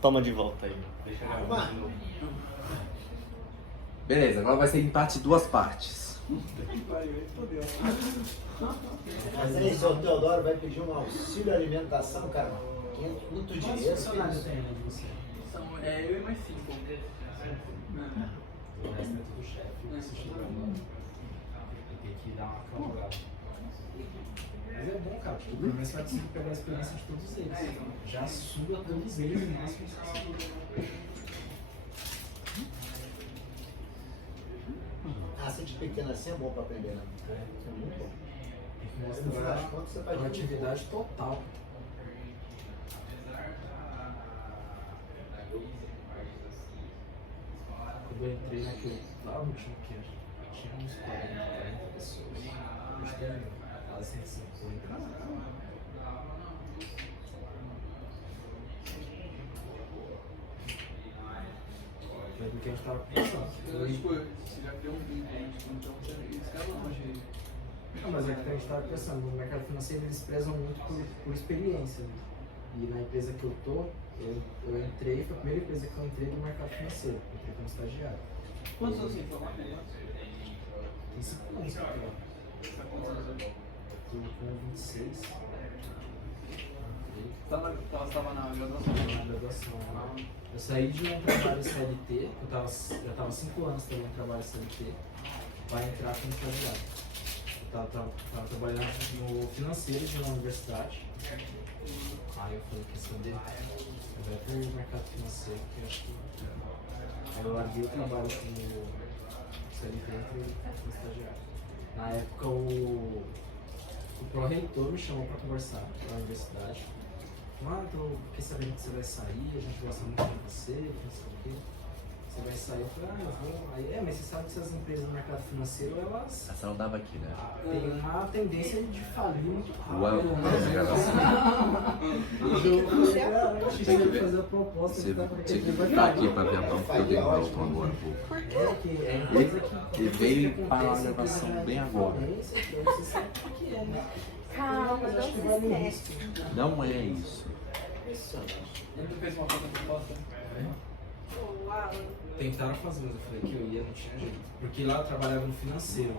Toma de volta aí. Beleza, agora vai ser empate de duas partes. Mas aí, seu Teodoro vai pedir um auxílio alimentação, cara. Muito dinheiro. Funcionário tem aí de você? São eu e mais 5. O resto é tudo chefe. Você chega lá, tem que dar uma calculada. Mas é bom, cara, porque pelo menos você vai conseguir pegar a experiência de todos eles. Já suga todos eles no máximo. Ser de pequeno assim é bom pra aprender, né? É muito bom. No final das contas, você faz uma atividade total. Quando eu entrei naquele tal, tinha o quê? Tinha uns 40 pessoas. Hoje tem quase 150. Foi do que a gente tava pensando. Você já criou um vínculo, então você escalou hoje. Não, mas é que a gente estava pensando, no mercado financeiro eles prezam muito por experiência. Né? E na empresa que eu tô, eu entrei, foi a primeira empresa que eu entrei no mercado financeiro, eu entrei como estagiário. Quantos anos você formou? Tem 5 anos que eu tô lá. Estou com 26. Você estava na graduação? Na graduação. Eu saí de um trabalho CLT, eu já estava 5 anos trabalhando em trabalho CLT, para entrar como estagiário. Eu estava trabalhando no financeiro de uma universidade. Aí eu falei, quer saber? Eu vou para o mercado financeiro, que eu acho que... Aí eu larguei o trabalho como CLT e fui estagiário. Na época o pró-reitor me chamou para conversar na universidade. Então, fiquei sabendo que você vai sair, a gente gosta muito de você, não sei o quê. Você vai sair, eu falei, eu vou. Aí, mas você sabe que essas empresas do mercado financeiro, elas Essa não dava aqui, né? têm uma tendência de falir muito rápido. Uau, né? Eu achei que você ia fazer a proposta. Você tinha que ficar aqui pra ver a mão que eu dei agora há pouco. E veio para a gravação bem agora. Calma, não se esquece. Não é isso. Ele fez uma conta proposta? Uau. Tentaram fazer, mas eu falei que eu ia, não tinha jeito. Porque lá eu trabalhava no financeiro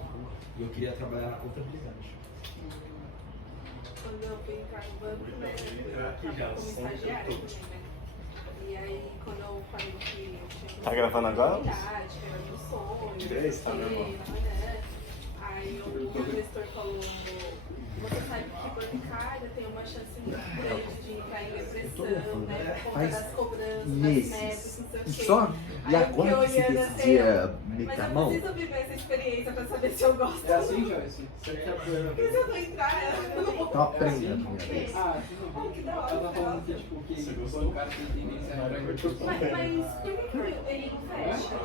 e eu queria trabalhar na contabilidade. Quando eu fui entrar no banco, né, eu tava como estagiária também, né? E aí, quando eu falei que eu tinha... Tá gravando agora? Que era meu sonho, Tá gravando. aí o meu gestor falou, você sabe que bancária tem uma chance muito grande de entrar em depressão, né? Por conta das cobranças, das metas, não sei o quê. Só? E Aí eu agora que fiquei você olhando assim, decidia mas meter a eu mão? preciso viver essa experiência pra saber se eu gosto. É assim, Joyce? Você quer ver? Porque se eu não entrar, eu não vou. Então aprenda a minha vez. Ah, tudo bem. Que da hora. Ela tá falando que, tipo, que o cara tem tendência a Mas por que ele fecha?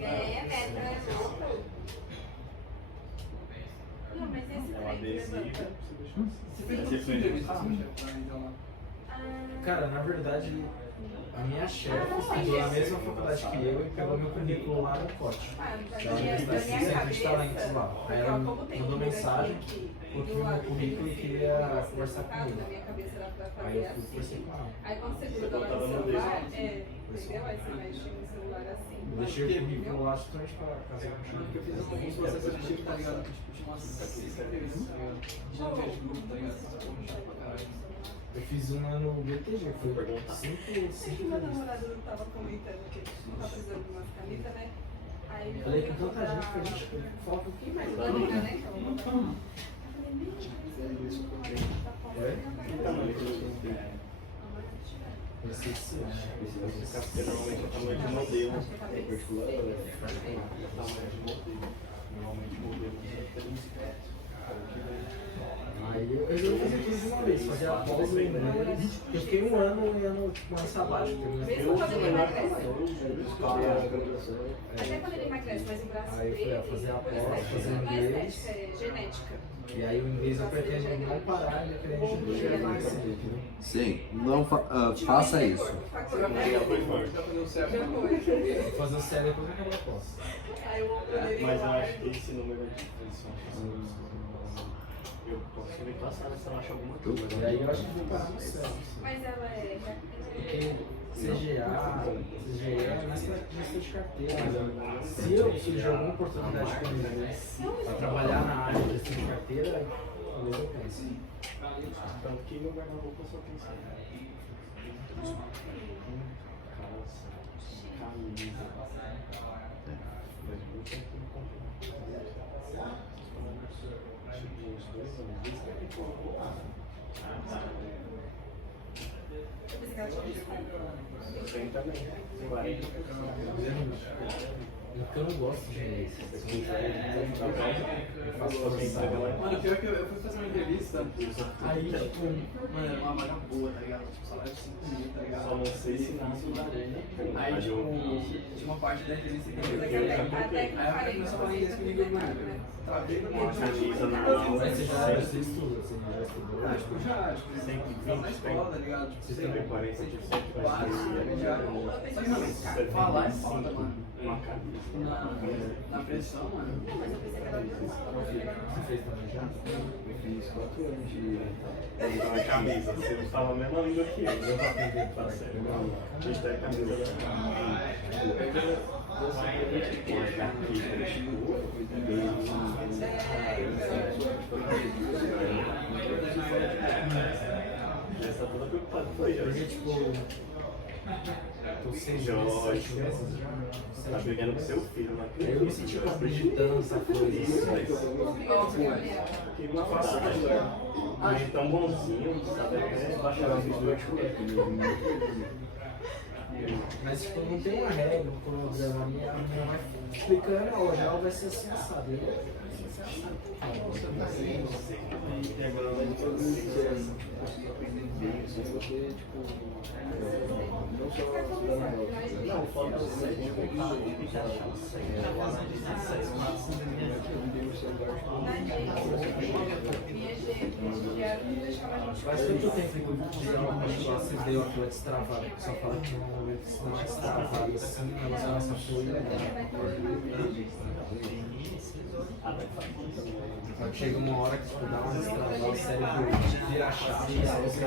É, meta, é louco. Não, mas esse trem levanta. Você fez uma entrevista pra entrar lá? Cara, na verdade, a minha chefe estudou na mesma faculdade que eu e pegou meu currículo lá no COT. Ah, Da na minha Universidade de Talentos cabeça, lá. Aí ela mandou mensagem, porque meu currículo e queria conversar comigo. Na minha cabeça era pra Aí fazer eu fui conversar assim. com ela. Aí quando você gruda lá no celular, entendeu? Aí você mexe no celular assim. Eu deixei o currículo lá justamente para casar com o Porque eu fiz essa como se fosse seletivo, tá ligado? Que, tipo, tinha umas 6 entrevistas, tá ligado? Já não vejo grupo, tá ligado? Tipo, chato pra caralho. Eu fiz uma no BTG, foi 5 Sei que meu namorado tava comentando que ele tá precisando de umas camisas, né? Aí ele falei com tanta gente que a gente fala um pouquinho mais. Vai ligar, né? Então, eu falei, meu, tá Eu sei que sim. Normalmente é tamanho de modelo. É particular, normalmente modelo. Aí eu resolvi fazer tudo de uma vez, fazer a pós em inglês. Eu fiquei um ano tipo, um ano sabático. mesmo quando ele emagrece. Até quando ele emagrece, mas o braço Aí eu fui dele, fazer a não é pós, estética, fazer não é inglês. estética, é genética. E aí o inglês eu pretendo não parar, independente do jeito que ser, entendeu? Sim, não faça isso. Você vai fazer o certo. Vou fazer o sério depois que acabar a pós. Aí o ombro dele Mas eu larga. acho que esse número de posições. Eu posso me passar se ela acha alguma coisa. E aí eu acho que vou parar no céu. Mas ela é. Porque CGA é mais pra gestão de carteira. Se eu surgir alguma oportunidade com eles para trabalhar na área de gestão de carteira, talvez eu pense. Tanto que meu guarda-roupa só tem saia. Calça, camisa. Mas muito tempo que eu não compro. Tipo, uns 2 anos. Isso é que eu Eu tenho também. 40. Porque eu não gosto de eu faço posição. Mano, pior que eu fui fazer uma entrevista, Aí, tipo, mano, era uma vaga boa, tá ligado? Tipo, salário de 5 mil, tá ligado? Só não sei se nasce da arena. Aí, tipo, tinha uma parte da entrevista que eu Até que Aí a cara começou a falar inglês comigo, mano. Tá vendo? Camisa na mas você estuda, você já estudou? Ah, tipo, já, tipo, tava na escola, tá ligado? Tipo, Você tem 40, 4, já. Só que, mano, falar é foda, mano. uma camisa. Na pressão, mano. Você fez também já? Eu fiz 4 anos de uma camisa. Você não fala a mesma língua que eu. Eu vou aprender pra sério. Isso é a camisa da essa toda preocupada foi eu. Porque, tipo, tô 6 Jorge, 7 meses já. tá brigando com seu filho na Aí eu me senti acreditando essa coisa. Que maldade. Mas tão bonzinho, sabe até baixar as duas Mas tipo, não tem uma regra, um cronograma. A minha vai explicando, a oral vai ser assim assado. E agora vai de todo mundo não, falta o 7 Faz quanto tempo que você deu a tua destravada? O pessoal fala que no momento que você não é destravado assim, em relação a essa folha. Chega uma hora que tipo, dá uma destravada, o cérebro vira a chave e aí você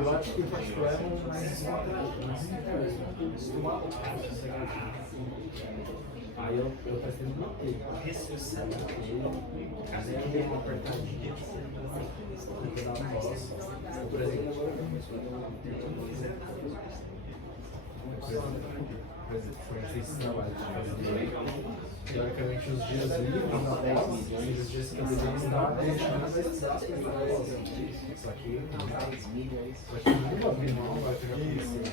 eu acho que o particular é mais acostumado. Aí eu prefiro manter. Às vezes eu dei uma apertadinha, porque dá um boss. Por exemplo, eu fiz esse trabalho de fazer teoricamente os dias livres na pós, e os dias que eu deveria estar deixando vai estudar as coisas da pós. Só que não vai abrir mão, vai pegar conhecer.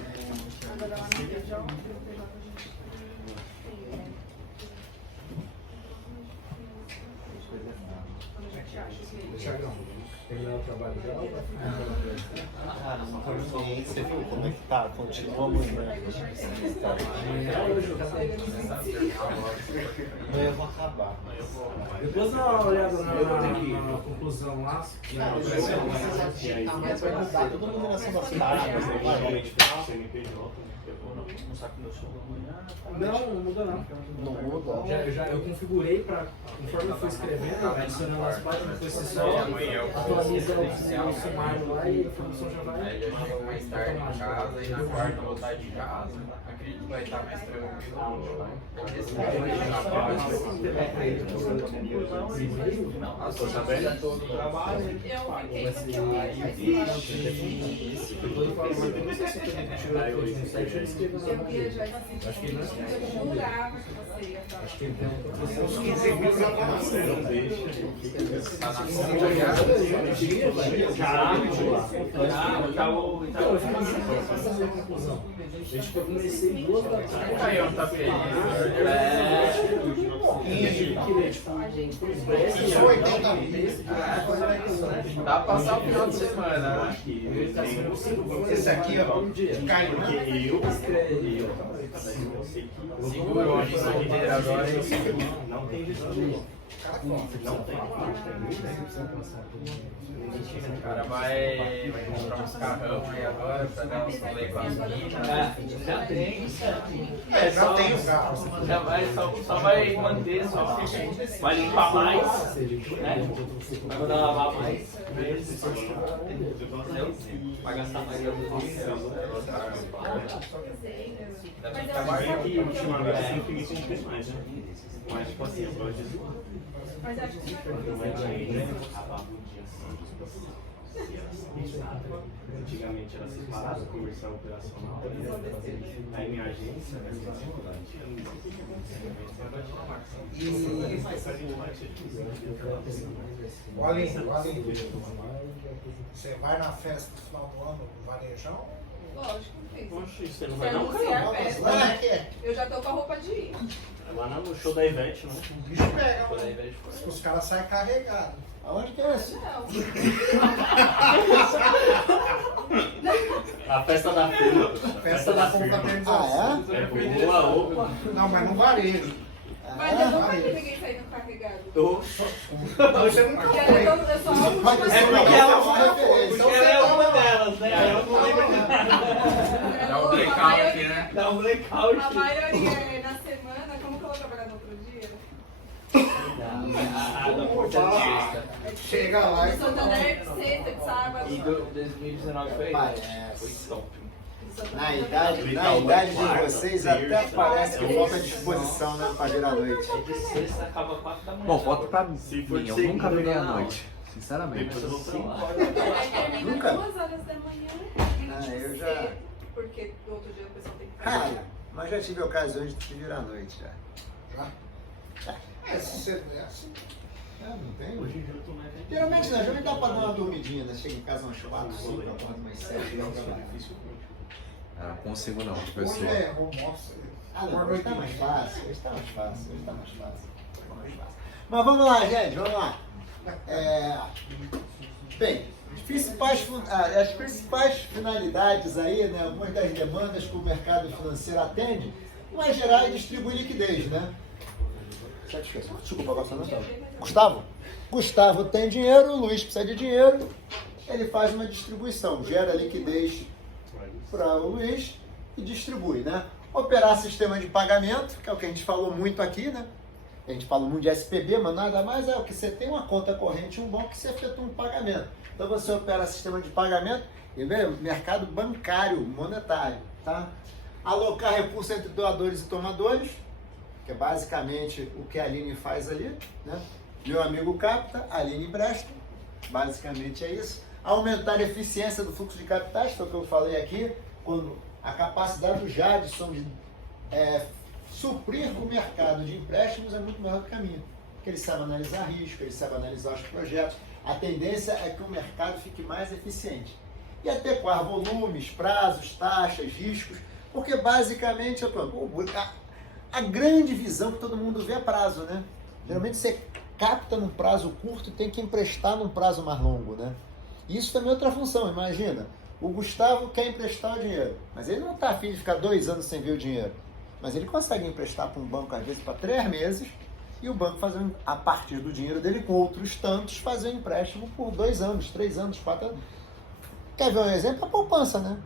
Thiagão, terminar o trabalho dela ou vai ficar? Cara, uma consciência, como é que tá? Continua amanhã. Amanhã hoje eu já saí. Amanhã eu vou acabar. Depois dá uma olhada na conclusão lá. Mas vai mudar toda a numeração das taxas, né? Normalmente CNPJ, Não sabe que meu show amanhã. Não muda não. Não muda. Eu configurei para, conforme eu fui escrevendo, adicionando as páginas, depois você só atualiza o sumário lá e a informação já vai. Aí já chego mais tarde em casa e na quarta eu vou estar de casa. Acredito que vai estar mais tranquilo. a sua tabela Todo o trabalho. Eu fiquei Depois eu falo, mas eu não sei se eu também tirou aqui no site, eu escrevo na mão dele. Acho que não é eu jurava que você ia falar. Acho que ele tem uma você não deixa. Tá na Então, eu fiz essa minha conclusão. Eu comecei 2 da tarde. Aí, ó, tá feliz. Dá pra passar o final de semana, né? Esse aqui, ó, caiu. Porque eu cada dia eu sei que Seguro, onde isso aqui de agora é seguro. não tem gestão de risco. Não tem muita O cara vai comprar uns carrão aí agora pra dar uns rolê com as minas. Já tem, Já tem o carro. Já vai, só vai manter, só vai limpar mais, né? Vai mandar lavar mais vezes, entendeu? Vai gastar mais gasolina. Mas trabalho que eu ultimamente sempre me senti mais, né? Mas tipo assim, eu gosto de zoar. Mas acho que Antigamente era separado, comercial operacional. Aí minha agência Olha, você vai na festa do final do ano do Varejão? lógico que fiz. Poxa, você não Se vai não, anunciar cara? a festa, Vai, que é. eu já tô com a roupa de ir. Lá no show da Ivete, né? O bicho pega, né? Os caras saem carregados. Aonde que é esse? Não. A festa da firma. Festa da confraternização. É boa, opa. Não, mas no varejo. Mas eu nunca vi ninguém saindo carregado. Você nunca Porque foi. eu sou a última É porque ela é uma delas, né? Aí eu não lembro de nada. Dá um blackout, né? Dá um blackout. A maioria é na semana, como que eu vou trabalhar no outro dia? Chega lá e No Santander, sexta, de sábado. E do 2019 foi Parece. top. Na idade de vocês até parece que falta disposição, né, pra vir à noite. De sexta acaba 4 da manhã. Bom, volta pra mim. Se for Eu de nunca segunda, virei à não. noite. Sinceramente. Depois eu vou pra lá. Aí termina Nunca? 2 horas da manhã, termina tipo eu já- cedo, porque no outro dia o pessoal tem que Cara, trabalhar. mas já tive ocasiões de vir à noite já. Já? É, se você é assim. É, não tem? Hoje em dia eu tô mais Geralmente não, geralmente dá pra dar uma dormidinha, né? Chega em casa umas 4, 5, acorda umas 7, não trabalha. Ah, não consigo não, Hoje pessoal. é home office. Ah, não, hoje tá mais fácil, hoje tá mais fácil, hoje tá mais fácil. Tá mais fácil. Mas vamos lá, gente, vamos lá. Bem, as principais finalidades aí, né? Algumas das demandas que o mercado financeiro atende, uma gerar e distribuir liquidez, né? Satisfeito. Desculpa, Gustavo? Gustavo tem dinheiro, o Luiz precisa de dinheiro, ele faz uma distribuição, gera liquidez para o Luiz e distribui, né? Operar sistema de pagamento, que é o que a gente falou muito aqui, né? A gente fala muito de SPB, mas nada mais é o que você tem uma conta corrente, um banco que você efetua um pagamento. Então você opera sistema de pagamento e vê mercado bancário, monetário, tá? Alocar recursos entre doadores e tomadores, que é basicamente o que a Aline faz ali, né? Meu amigo capta, a Aline empresta, basicamente é isso. Aumentar a eficiência do fluxo de capitais, foi o que eu falei aqui, quando a capacidade do Jadson de suprir o mercado de empréstimos é muito maior do que a minha, porque ele sabe analisar risco, ele sabe analisar os projetos, a tendência é que o mercado fique mais eficiente. E adequar volumes, prazos, taxas, riscos, porque basicamente a grande visão que todo mundo vê é prazo, né? Geralmente você capta num prazo curto e tem que emprestar num prazo mais longo, né? Isso também é outra função, imagina. O Gustavo quer emprestar o dinheiro, mas ele não está afim de ficar 2 anos sem ver o dinheiro. Mas ele consegue emprestar para um banco, às vezes, para 3 meses, e o banco, a partir do dinheiro dele, com outros tantos, fazer um empréstimo por 2 anos, 3 anos, 4 anos. Quer ver um exemplo? A poupança, né?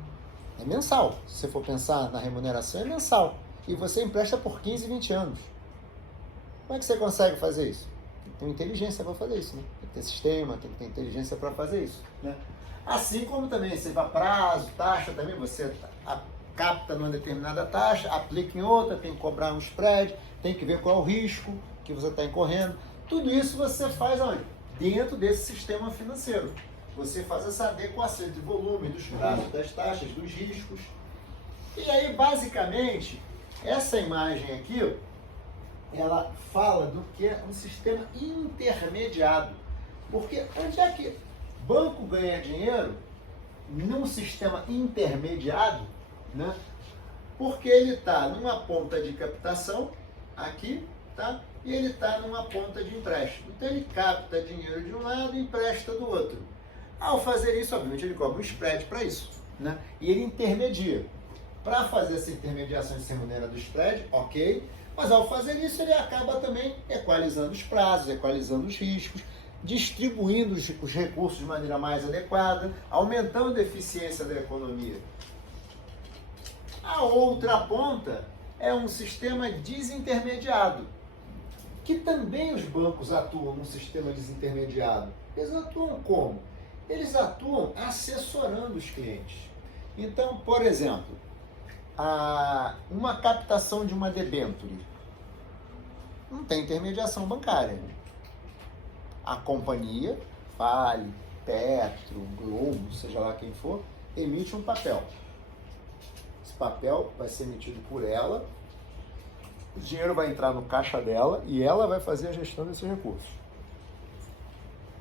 É mensal. Se você for pensar na remuneração, é mensal. E você empresta por 15, 20 anos. Como é que você consegue fazer isso? Tem que ter inteligência para fazer isso, né? Tem que ter sistema, tem que ter inteligência para fazer isso, né? Assim como também você vai prazo, taxa também, você capta numa determinada taxa, aplica em outra, tem que cobrar um spread, tem que ver qual é o risco que você está incorrendo. Tudo isso você faz onde? Dentro desse sistema financeiro. Você faz essa adequação entre volume, dos prazos, das taxas, dos riscos. E aí, basicamente, essa imagem aqui, ela fala do que é um sistema intermediado. Porque onde é que banco ganha dinheiro num sistema intermediado, né? Porque ele está numa ponta de captação, aqui, tá? E ele está numa ponta de empréstimo. Então ele capta dinheiro de um lado e empresta do outro. Ao fazer isso, obviamente, ele cobra um spread para isso, né? E ele intermedia. Para fazer essa intermediação e se remunera do spread, ok, mas ao fazer isso ele acaba também equalizando os prazos, equalizando os riscos, distribuindo os recursos de maneira mais adequada, aumentando a eficiência da economia. A outra ponta é um sistema desintermediado, que também os bancos atuam num sistema desintermediado. Eles atuam como? Eles atuam assessorando os clientes. Então, por exemplo, uma captação de uma debênture não tem intermediação bancária. A companhia, Vale, Petro, Globo, seja lá quem for, emite um papel. Esse papel vai ser emitido por ela, o dinheiro vai entrar no caixa dela e ela vai fazer a gestão desses recursos.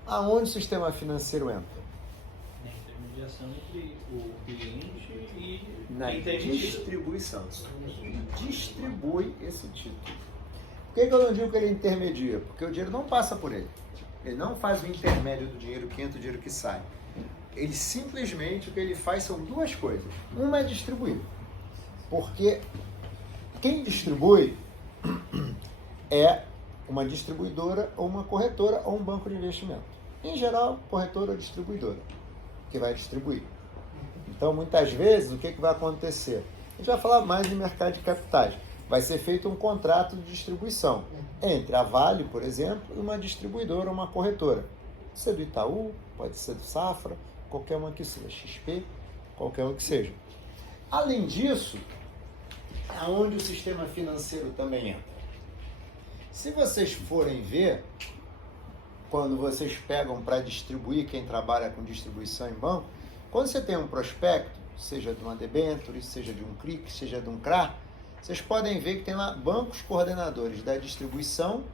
Aonde o sistema financeiro entra? Na intermediação entre o cliente e Na quem tem emitido. distribuição. Ele distribui esse título. Por que eu não digo que ele intermedia? Porque o dinheiro não passa por ele. Ele não faz o intermédio do dinheiro que entra e do dinheiro que sai. Ele simplesmente, o que ele faz são duas coisas. Uma é distribuir. Porque quem distribui é uma distribuidora ou uma corretora ou um banco de investimento. Em geral, corretora ou distribuidora que vai distribuir. Então, muitas vezes, o que vai acontecer? A gente vai falar mais de mercado de capitais. Vai ser feito um contrato de distribuição entre a Vale, por exemplo, e uma distribuidora ou uma corretora. Pode ser do Itaú, pode ser do Safra, qualquer uma que seja, XP, qualquer uma que seja. Além disso, aonde o sistema financeiro também entra? Se vocês forem ver, quando vocês pegam para distribuir, quem trabalha com distribuição em banco, quando você tem um prospecto, seja de uma debênture, seja de um CRIC, seja de um CRA, vocês podem ver que tem lá bancos coordenadores da distribuição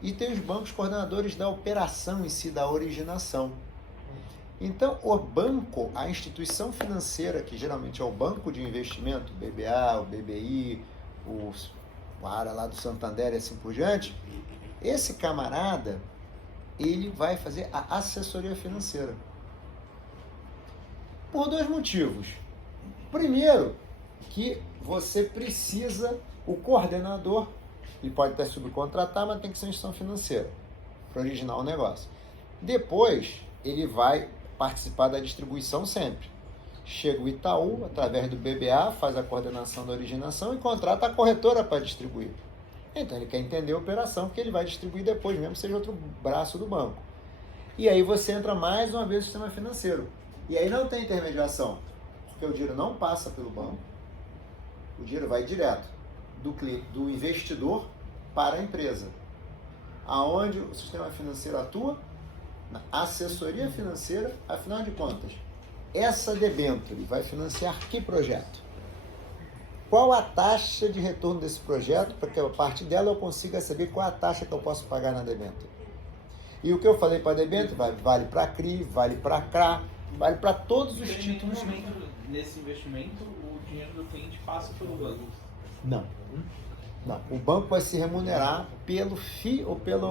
e tem os bancos coordenadores da operação em si, da originação. Então, o banco, a instituição financeira, que geralmente é o banco de investimento, o BBA, o BBI, o área lá do Santander e assim por diante, esse camarada, ele vai fazer a assessoria financeira. Por dois motivos. Primeiro, que você precisa, o coordenador, ele pode até subcontratar, mas tem que ser uma instituição financeira para originar o negócio. Depois, ele vai participar da distribuição sempre. Chega o Itaú, através do BBA, faz a coordenação da originação e contrata a corretora para distribuir. Então, ele quer entender a operação, porque ele vai distribuir depois, mesmo que seja outro braço do banco. E aí você entra mais uma vez no sistema financeiro. E aí não tem intermediação, porque o dinheiro não passa pelo banco, o dinheiro vai direto do investidor para a empresa. Aonde o sistema financeiro atua? Na assessoria financeira, afinal de contas, essa debênture vai financiar que projeto? Qual a taxa de retorno desse projeto, para que a partir dela eu consiga saber qual a taxa que eu posso pagar na debênture. E o que eu falei para a debênture vale para a CRI, vale para a CRA, vale para todos os títulos. Nesse investimento, o dinheiro do cliente passa pelo banco? Não. Não. O banco vai se remunerar pelo FII ou pela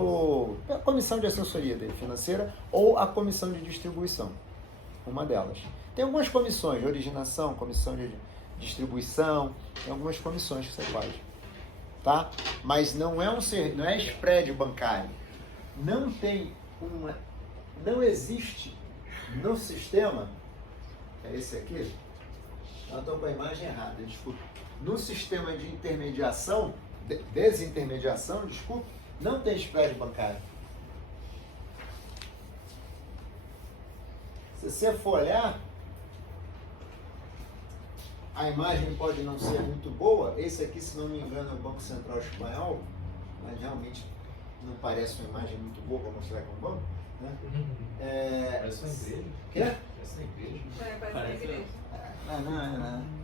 comissão de assessoria dele, financeira, ou a comissão de distribuição. Uma delas. Tem algumas comissões de originação, comissão de distribuição, tem algumas comissões que você pode. Tá? Mas não é não é spread bancário. Não existe no sistema, é esse aqui, eu estou com a imagem errada, desculpa. No sistema de intermediação, desintermediação, desculpa, não tem spread bancário. Se você for olhar, a imagem pode não ser muito boa. Esse aqui, se não me engano, é o Banco Central Espanhol, mas realmente não parece uma imagem muito boa para mostrar que é um banco. Né? Parece uma igreja. Quê? Parece uma igreja. Parece uma igreja. Não.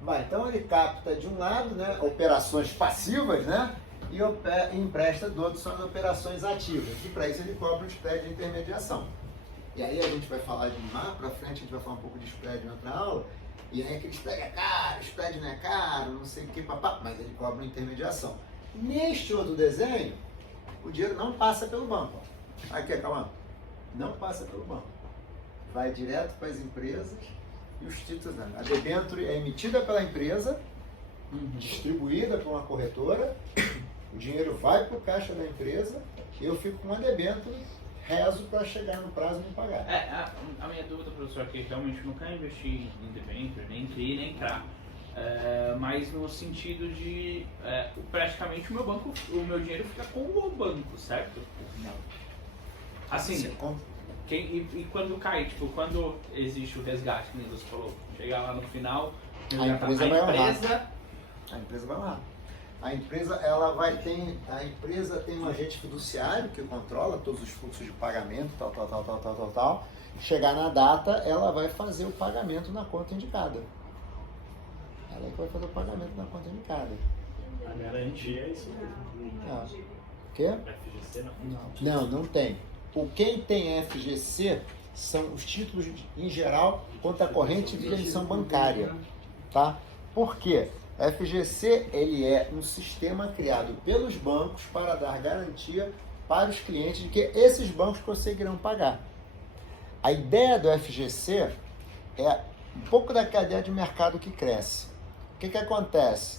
Vai, então ele capta de um lado, né, operações passivas, né, e empresta do outro são as operações ativas. E para isso ele cobra o spread de intermediação. E aí a gente vai falar de lá para frente, a gente vai falar um pouco de spread em outra aula. E aí aquele spread é caro, spread não é caro, não sei o que, papá, mas ele cobra intermediação. Neste outro desenho, o dinheiro não passa pelo banco. Aqui, calma. Não passa pelo banco. Vai direto para as empresas e os títulos não. A debênture é emitida pela empresa, distribuída por uma corretora, o dinheiro vai para o caixa da empresa, eu fico com uma debênture, rezo para chegar no prazo e me pagar. A minha dúvida, professor, é que realmente não quero investir em debênture, nem CRI, nem CRA. Mas no sentido de praticamente o meu dinheiro fica com o banco, certo? Não. Assim, e quando cai, tipo, quando existe o resgate, como você falou, chegar lá no final, a empresa vai honrar. A empresa tem um agente fiduciário que controla todos os fluxos de pagamento, tal. Chegar na data, ela vai fazer o pagamento na conta indicada. Ela é que vai fazer o pagamento na conta indicada. A garantia é isso mesmo. O quê? FGC não. Não tem. Quem tem FGC são os títulos, em geral, conta corrente de emissão bancária. Tá? Por quê? FGC ele é um sistema criado pelos bancos para dar garantia para os clientes de que esses bancos conseguirão pagar. A ideia do FGC é um pouco da cadeia de mercado que cresce. O que acontece?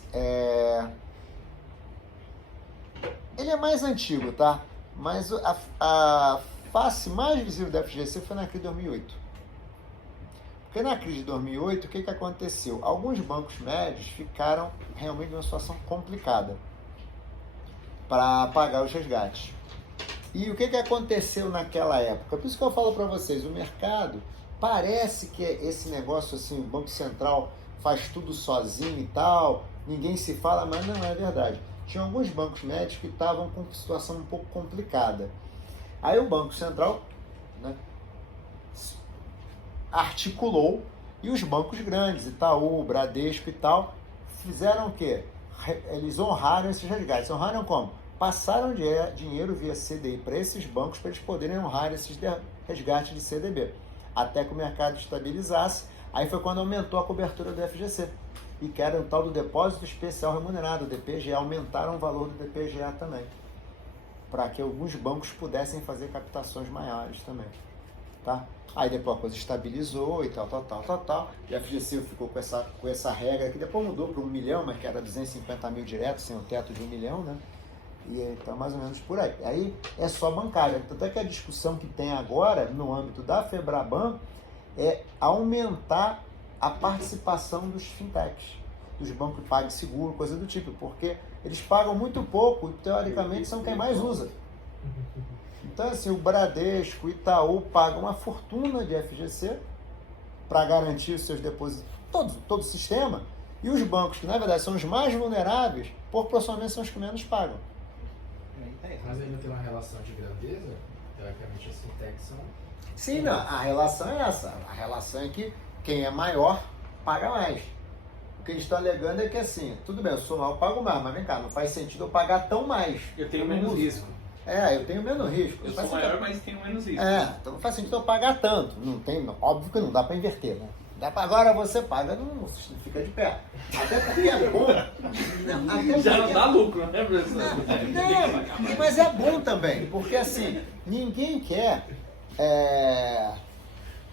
Ele é mais antigo, tá? Mas a face mais visível da FGC foi na crise de 2008. Porque na crise de 2008, o que aconteceu? Alguns bancos médios ficaram realmente numa situação complicada para pagar os resgates. E o que aconteceu naquela época? Por isso que eu falo para vocês, o mercado parece que esse negócio assim, o Banco Central faz tudo sozinho e tal, ninguém se fala, mas não é verdade. Tinha alguns bancos médios que estavam com uma situação um pouco complicada. Aí o Banco Central, né, articulou e os bancos grandes, Itaú, Bradesco e tal, fizeram o quê? Eles honraram esses resgates. Honraram como? Passaram dinheiro via CDI para esses bancos para eles poderem honrar esses resgates de CDB. Até que o mercado estabilizasse. Aí foi quando aumentou a cobertura do FGC. E que era o tal do depósito especial remunerado, o DPGA. Aumentaram o valor do DPGA também. Para que alguns bancos pudessem fazer captações maiores também. Tá? Aí depois a coisa estabilizou e tal. E a FGC ficou com essa regra que depois mudou para 1 milhão, mas que era 250 mil direto, sem o teto de 1 milhão, né? E então mais ou menos por aí. Aí é só bancária. Tanto é que a discussão que tem agora, no âmbito da FEBRABAN, é aumentar a participação dos fintechs, dos bancos PagSeguro, coisa do tipo, porque eles pagam muito pouco e teoricamente são quem mais usa. Então assim, o Bradesco, o Itaú pagam uma fortuna de FGC para garantir os seus depósitos, todo o sistema, e os bancos, que na verdade são os mais vulneráveis, proporcionalmente são os que menos pagam. Mas ainda tem uma relação de grandeza, teoricamente as fintechs são... Sim, não, a relação é essa. A relação é que quem é maior paga mais. O que eles estão alegando é que assim, tudo bem, eu sou maior, eu pago mais, mas vem cá, não faz sentido eu pagar tão mais. Eu tenho menos risco. Eu tenho menos risco. Eu sou maior, mas tenho menos risco. Então não faz sentido eu pagar tanto. Óbvio que não dá para inverter, né? Agora você paga, não fica de pé. Até porque é bom. Já não dá lucro, né, professor? Mas é bom também, porque assim, ninguém quer.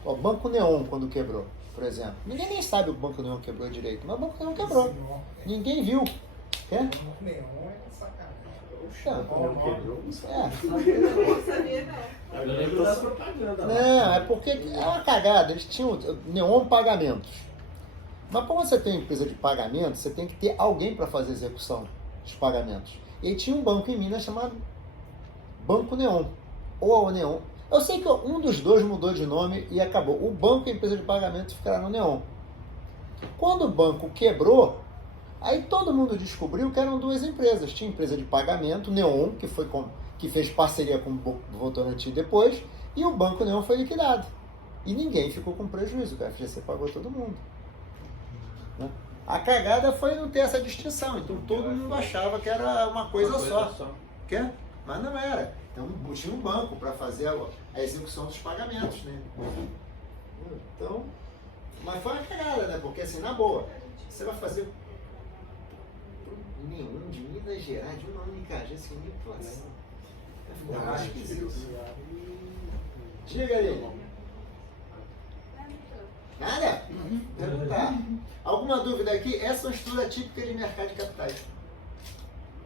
O Banco Neon, quando quebrou, por exemplo. Ninguém nem sabe o Banco Neon quebrou direito, mas o Banco Neon quebrou. Ninguém viu. O Banco Neon é sacanagem. Quebrou, não sabe. Não sabia, não. Eu lembro das propagandas. Não, é porque é uma cagada. Eles tinham Neon Pagamentos. Mas como você tem uma empresa de pagamento, você tem que ter alguém para fazer a execução dos pagamentos. E tinha um banco em Minas chamado Banco Neon. Ou a Neon. Eu sei que um dos dois mudou de nome e acabou. O banco e a empresa de pagamento ficaram no Neon. Quando o banco quebrou, aí todo mundo descobriu que eram duas empresas. Tinha empresa de pagamento, Neon, que fez parceria com o Votorantim depois, e o Banco Neon foi liquidado. E ninguém ficou com prejuízo, o FGC pagou todo mundo. Né? A cagada foi não ter essa distinção, então todo mundo achava que era uma coisa só. Quê? Mas não era. Então tinha um banco para fazer a execução dos pagamentos. Né? Então, mas foi uma cagada, né? Porque assim, na boa, você vai fazer nenhum de Minas Gerais, de uma única agência, que nem pode ser. Vai ficar esquisito. Diga aí. Nada? Perguntar. Alguma dúvida aqui? Essa é uma estrutura típica de mercado de capitais.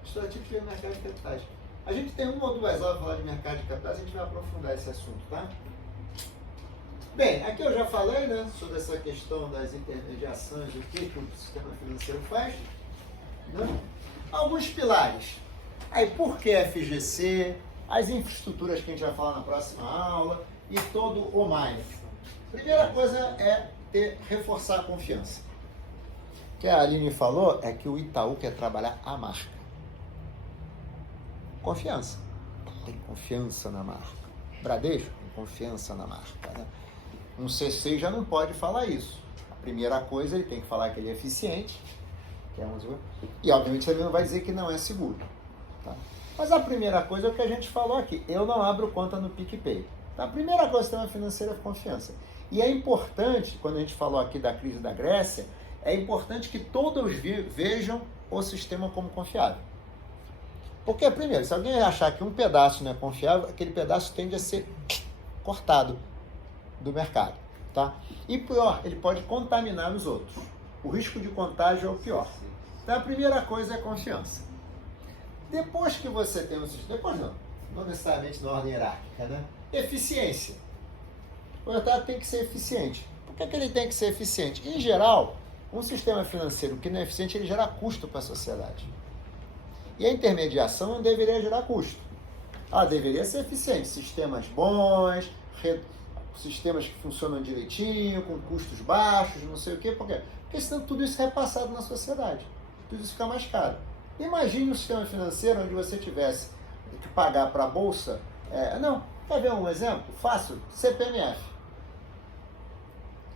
Estrutura típica de mercado de capitais. A gente tem 1 ou 2 aulas para falar de mercado de capitais, a gente vai aprofundar esse assunto, tá? Bem, aqui eu já falei, né, sobre essa questão das intermediações, o que o sistema financeiro faz. Né? Alguns pilares. Aí, por que FGC? As infraestruturas que a gente vai falar na próxima aula e todo o mais. Primeira coisa é reforçar a confiança. O que a Aline falou é que o Itaú quer trabalhar a marca. Confiança. Tem confiança na marca. Bradesco tem confiança na marca. Né? Um C6 já não pode falar isso. A primeira coisa, ele tem que falar que ele é eficiente, que é e obviamente ele não vai dizer que não é seguro. Tá? Mas a primeira coisa é o que a gente falou aqui. Eu não abro conta no PicPay. Tá? A primeira coisa do sistema financeiro é confiança. E é importante, quando a gente falou aqui da crise da Grécia, é importante que todos vejam o sistema como confiável. Porque, primeiro, se alguém achar que um pedaço não é confiável, aquele pedaço tende a ser cortado do mercado. Tá? E pior, ele pode contaminar os outros. O risco de contágio é o pior. Então, a primeira coisa é confiança. Depois que você tem um sistema... Depois não necessariamente na ordem hierárquica, né? Eficiência. O resultado tem que ser eficiente. Por que ele tem que ser eficiente? Em geral, um sistema financeiro que não é eficiente, ele gera custo para a sociedade. E a intermediação não deveria gerar custo. Ela deveria ser eficiente. Sistemas bons, sistemas que funcionam direitinho, com custos baixos, não sei o quê. Por quê? Porque senão tudo isso é repassado na sociedade. Tudo isso fica mais caro. Imagine um sistema financeiro onde você tivesse que pagar para a Bolsa. Quer ver um exemplo? Fácil. CPMF.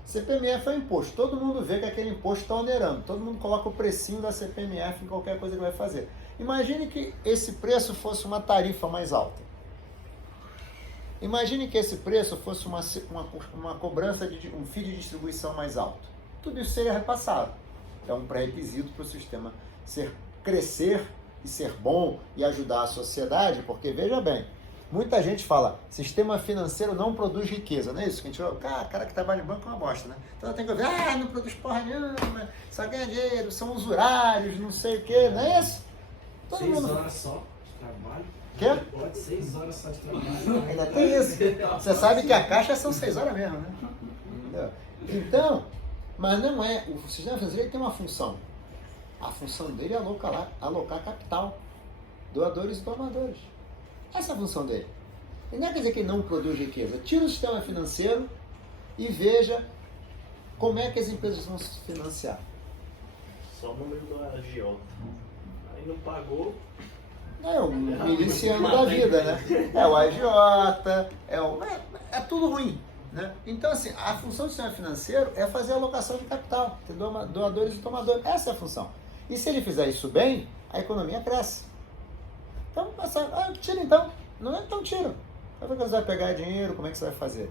CPMF é um imposto. Todo mundo vê que aquele imposto está onerando. Todo mundo coloca o precinho da CPMF em qualquer coisa que vai fazer. Imagine que esse preço fosse uma tarifa mais alta. Imagine que esse preço fosse uma cobrança de um fee de distribuição mais alto. Tudo isso seria repassado. É um pré-requisito para o sistema crescer e ser bom e ajudar a sociedade, porque, veja bem, muita gente fala, sistema financeiro não produz riqueza, não é isso? Que a gente fala, cara que trabalha em banco é uma bosta, né? Então tem que ouvir, não produz porra nenhuma, só ganha dinheiro, são usurários, não sei o quê, não é isso? Todo 6 mundo... horas só de trabalho. Quê? Pode 6 horas só de trabalho. Ainda tem isso. Você sabe que a caixa são 6 horas mesmo, né? Entendeu? Então, mas não é. O sistema financeiro tem uma função. A função dele é alocar capital. Doadores e tomadores. Essa é a função dele. E não quer dizer que ele não produz riqueza. Tira o sistema financeiro e veja como é que as empresas vão se financiar. Só o número do agiota. Aí não pagou. É o miliciano da vida, né? É o agiota, é tudo ruim, né? Então, assim, a função do sistema financeiro é fazer a alocação de capital, ter doadores e tomadores. Essa é a função. E se ele fizer isso bem, a economia cresce. Então, tira então. Não é então tira. Como é que você vai pegar dinheiro? Como é que você vai fazer?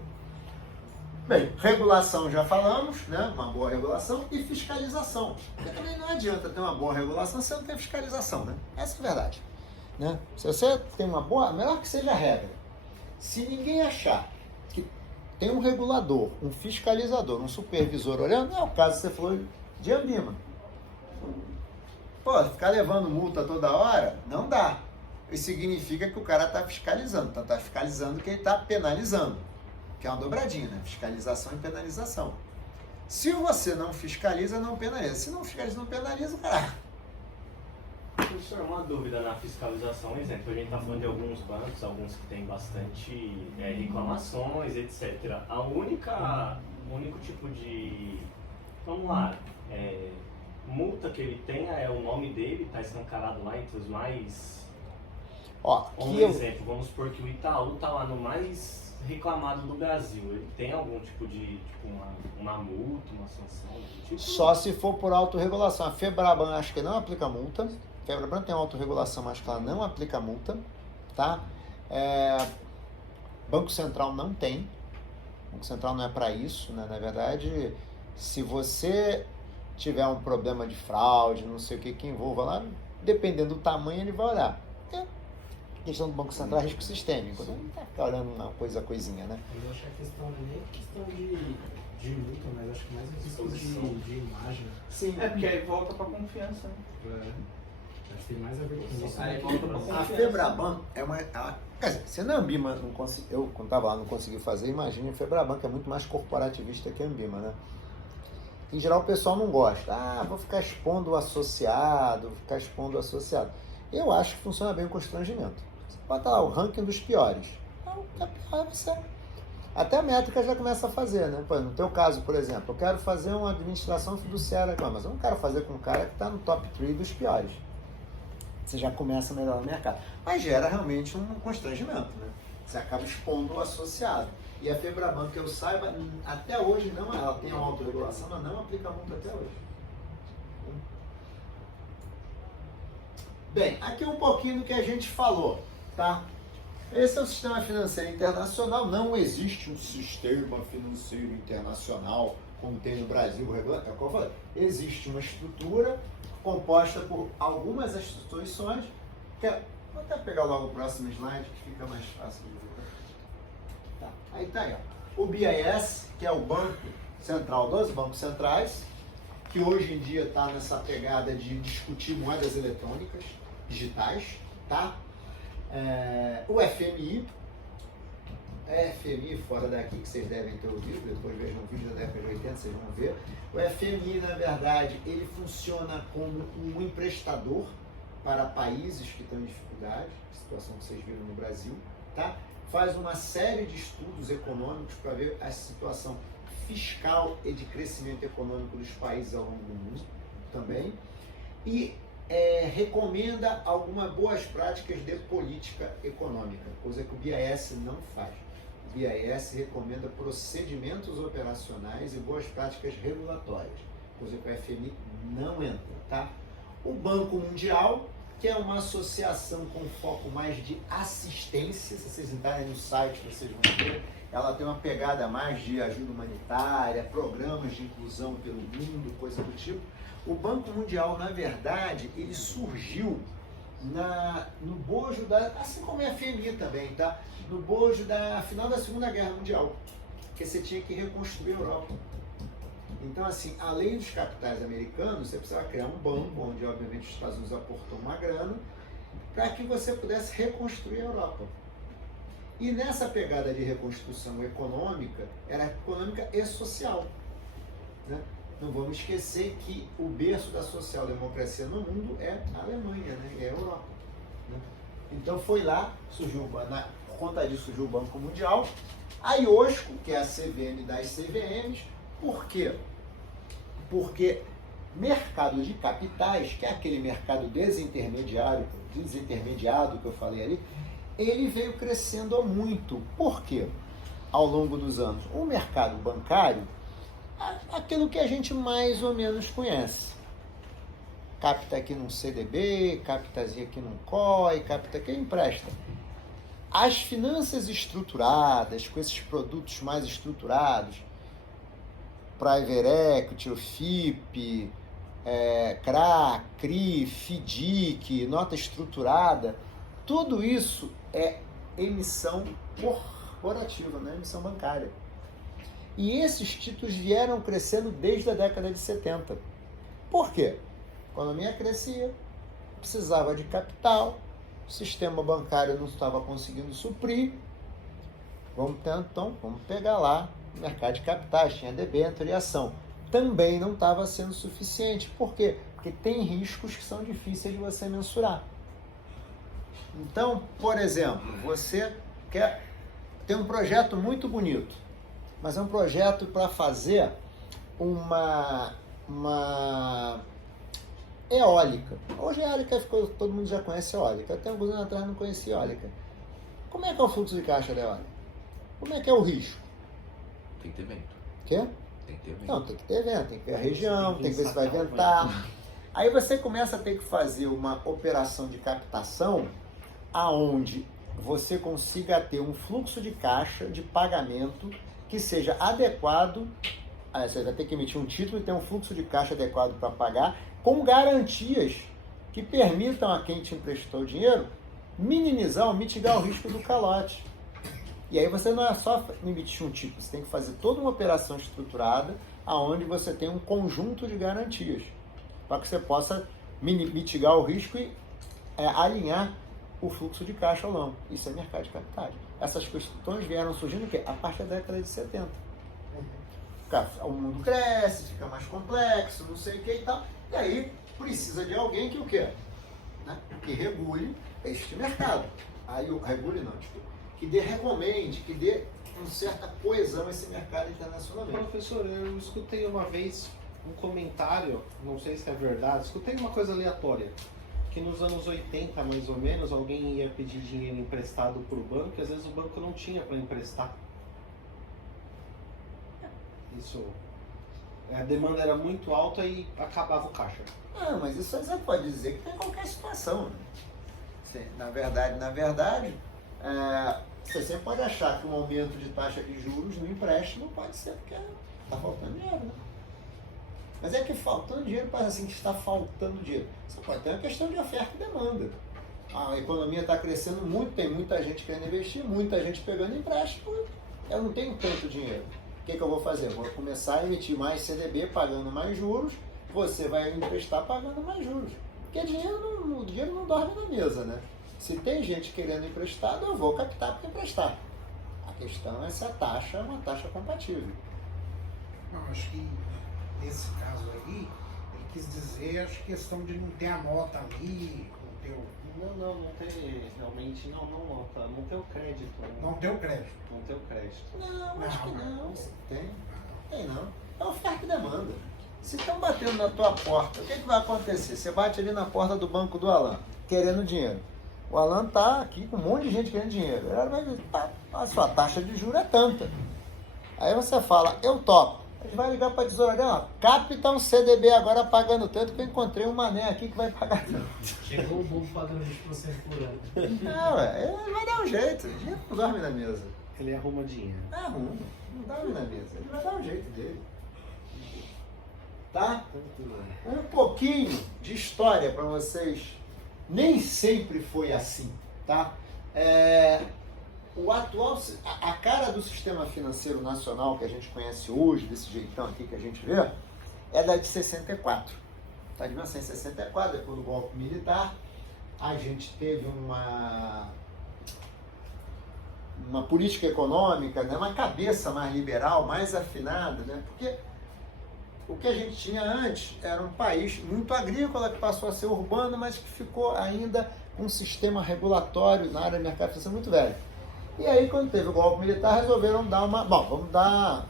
Bem, regulação já falamos, né? Uma boa regulação e fiscalização. Porque também não adianta ter uma boa regulação se você não tem fiscalização, né? Essa é a verdade. Né? Se você tem uma boa, melhor que seja a regra. Se ninguém achar que tem um regulador, um fiscalizador, um supervisor olhando, não é o caso que você falou de Ambima. Pô, ficar levando multa toda hora, não dá. Isso significa que o cara está fiscalizando. Então está fiscalizando que ele está penalizando. Que é uma dobradinha, né? Fiscalização e penalização. Se você não fiscaliza, não penaliza. Se não fiscaliza, não penaliza, cara. Professor, uma dúvida na fiscalização, exemplo, a gente está falando de alguns bancos, alguns que têm bastante reclamações, etc. O único tipo de, vamos lá, multa que ele tenha é o nome dele, está escancarado lá entre os mais... exemplo, vamos supor que o Itaú está lá no mais reclamado do Brasil, ele tem algum tipo de, uma multa, uma sanção? Tipo... Só se for por autorregulação. A Febraban acho que não aplica multa. A Febraban tem autorregulação, mas que ela não aplica multa, tá? Banco Central não tem. Banco Central não é para isso, né? Na verdade, se você tiver um problema de fraude, não sei o que envolva lá, dependendo do tamanho, ele vai olhar. A questão do Banco Central é risco sistêmico. Não está olhando uma coisinha, né? Eu acho que a questão não é nem questão de de multa, mas acho que mais um risco de imagem. Sim. É, porque aí volta pra confiança, né? Acho que tem mais a ver com isso. Aí volta pra A confiança. Febraban é uma. Quer dizer, se na Ambima eu, quando estava lá, não consegui fazer, imagine a Febraban, que é muito mais corporativista que a Ambima, né? Em geral, o pessoal não gosta. Vou ficar expondo o associado, Eu acho que funciona bem o constrangimento. Você bota lá o ranking dos piores. Até a métrica já começa a fazer, né? Pô, no teu caso, por exemplo, eu quero fazer uma administração fiduciária, mas eu não quero fazer com um cara que está no top 3 dos piores. Você já começa a melhorar o mercado. Mas gera realmente um constrangimento, né? Você acaba expondo o associado. E a Febraban, que eu saiba, até hoje não, ela tem uma autorregulação, mas não aplica multa até hoje. Bem, aqui um pouquinho do que a gente falou, tá? Esse é o sistema financeiro internacional. Não existe um sistema financeiro internacional como tem no Brasil regulado. É o que eu falei. Existe uma estrutura composta por algumas instituições. Vou até pegar logo o próximo slide que fica mais fácil de ver. Tá. Aí tá aí, ó. O BIS, que é o Banco Central dos Bancos Centrais, que hoje em dia está nessa pegada de discutir moedas eletrônicas, digitais, tá? O FMI, fora daqui, que vocês devem ter ouvido, depois vejam um vídeo da década de 80, vocês vão ver. O FMI, na verdade, ele funciona como um emprestador para países que estão em dificuldade, situação que vocês viram no Brasil, tá? Faz uma série de estudos econômicos para ver a situação fiscal e de crescimento econômico dos países ao longo do mundo também, e recomenda algumas boas práticas de política econômica, coisa que o BIS não faz. O BIS recomenda procedimentos operacionais e boas práticas regulatórias, coisa que o FMI não entra, tá? O Banco Mundial, que é uma associação com foco mais de assistência, se vocês entrarem no site vocês vão ver, ela tem uma pegada mais de ajuda humanitária, programas de inclusão pelo mundo, coisa do tipo. O Banco Mundial, na verdade, ele surgiu no bojo assim como a FMI também, tá? No bojo da final da Segunda Guerra Mundial, que você tinha que reconstruir a Europa. Então, assim, além dos capitais americanos, você precisava criar um banco, onde, obviamente, os Estados Unidos aportou uma grana, para que você pudesse reconstruir a Europa. E nessa pegada de reconstrução econômica, era econômica e social, né? Não vamos esquecer que o berço da social-democracia no mundo é a Alemanha, né? É a Europa, né? Então foi lá, por conta disso surgiu o Banco Mundial, a IOSCO, que é a CVM das CVMs. Por quê? Porque mercado de capitais, que é aquele mercado desintermediado que eu falei ali, ele veio crescendo muito. Por quê? Ao longo dos anos. O mercado bancário, aquilo que a gente mais ou menos conhece. Capta aqui num CDB, captazinho aqui num COI, capta aqui, empresta. As finanças estruturadas, com esses produtos mais estruturados, Private Equity, o FIP, CRA, CRI, FDIC, nota estruturada, tudo isso é emissão corporativa, não é emissão bancária. E esses títulos vieram crescendo desde a década de 70. Por quê? A economia crescia, precisava de capital, o sistema bancário não estava conseguindo suprir. Vamos pegar lá o mercado de capitais, tinha debênture e ação. Também não estava sendo suficiente. Por quê? Porque tem riscos que são difíceis de você mensurar. Então, por exemplo, você tem um projeto muito bonito, mas é um projeto para fazer uma eólica. Hoje a eólica todo mundo já conhece a eólica. Até alguns anos atrás não conhecia a eólica. Como é que é o fluxo de caixa da eólica? Como é que é o risco? Tem que ter vento. Quê? Tem que ter vento. Não, tem que ter vento, tem que ver a região, tem que ver se vai ventar. Aí você começa a ter que fazer uma operação de captação aonde você consiga ter um fluxo de caixa de pagamento que seja adequado. Aí você vai ter que emitir um título e ter um fluxo de caixa adequado para pagar, com garantias que permitam a quem te emprestou o dinheiro minimizar ou mitigar o risco do calote. E aí você não é só emitir um tipo, você tem que fazer toda uma operação estruturada aonde você tem um conjunto de garantias para que você possa mitigar o risco e alinhar o fluxo de caixa ou não. Isso é mercado de capitais. Essas questões vieram surgindo o quê? A partir da década de 70. O mundo cresce, fica mais complexo, não sei o que e tal. E aí precisa de alguém que o quê? Né? Que regule este mercado. Aí regule não, desculpa. Que recomende, que dê uma certa coesão a esse mercado internacionalmente. Professor, eu escutei uma vez um comentário, não sei se é verdade, escutei uma coisa aleatória, que nos anos 80, mais ou menos, alguém ia pedir dinheiro emprestado para o banco e às vezes o banco não tinha para emprestar. Isso, a demanda era muito alta e acabava o caixa. Não, mas isso você pode dizer que tem em qualquer situação. Né? Na verdade, você sempre pode achar que um aumento de taxa de juros no empréstimo pode ser porque está faltando dinheiro, né? Mas é que faltando dinheiro parece assim que está faltando dinheiro. Você pode ter uma questão de oferta e demanda. A economia está crescendo muito, tem muita gente querendo investir, muita gente pegando empréstimo. Eu não tenho tanto dinheiro. O que eu vou fazer? Eu vou começar a emitir mais CDB pagando mais juros, você vai emprestar pagando mais juros. Porque dinheiro não dorme na mesa, né? Se tem gente querendo emprestado, eu vou captar para emprestar. A questão é se a taxa é uma taxa compatível. Não, acho que nesse caso aí, ele quis dizer, acho que questão de não ter a nota ali, não ter o... Não tem, realmente não nota, não tem o crédito. Não ter o crédito. Não tem o crédito. Não, acho que não. Tem não. É oferta e demanda. Se estão batendo na tua porta, o que vai acontecer? Você bate ali na porta do banco do Alan, querendo dinheiro. O Alan está aqui com um monte de gente querendo dinheiro. Ela vai dizer, a sua taxa de juros é tanta. Aí você fala, eu topo. A gente vai ligar para a tesouraria, ó, capta um CDB agora pagando tanto que eu encontrei um mané aqui que vai pagar tanto. Chegou o bobo pagando 20% por ano. Não, ele vai dar um jeito. O dinheiro não dorme na mesa. Ele arruma dinheiro. Arruma, não dorme na mesa. Ele vai dar um jeito dele. Tá? Um pouquinho de história para vocês. Nem sempre foi assim, tá? A cara do sistema financeiro nacional que a gente conhece hoje, desse jeitão aqui que a gente vê, é da de 64. Tá? De 1964, depois do golpe militar, a gente teve uma política econômica, né? Uma cabeça mais liberal, mais afinada, né? Porque o que a gente tinha antes era um país muito agrícola que passou a ser urbano, mas que ficou ainda com um sistema regulatório na área do mercado financeiro muito velho. E aí, quando teve o golpe militar, resolveram dar uma... Bom,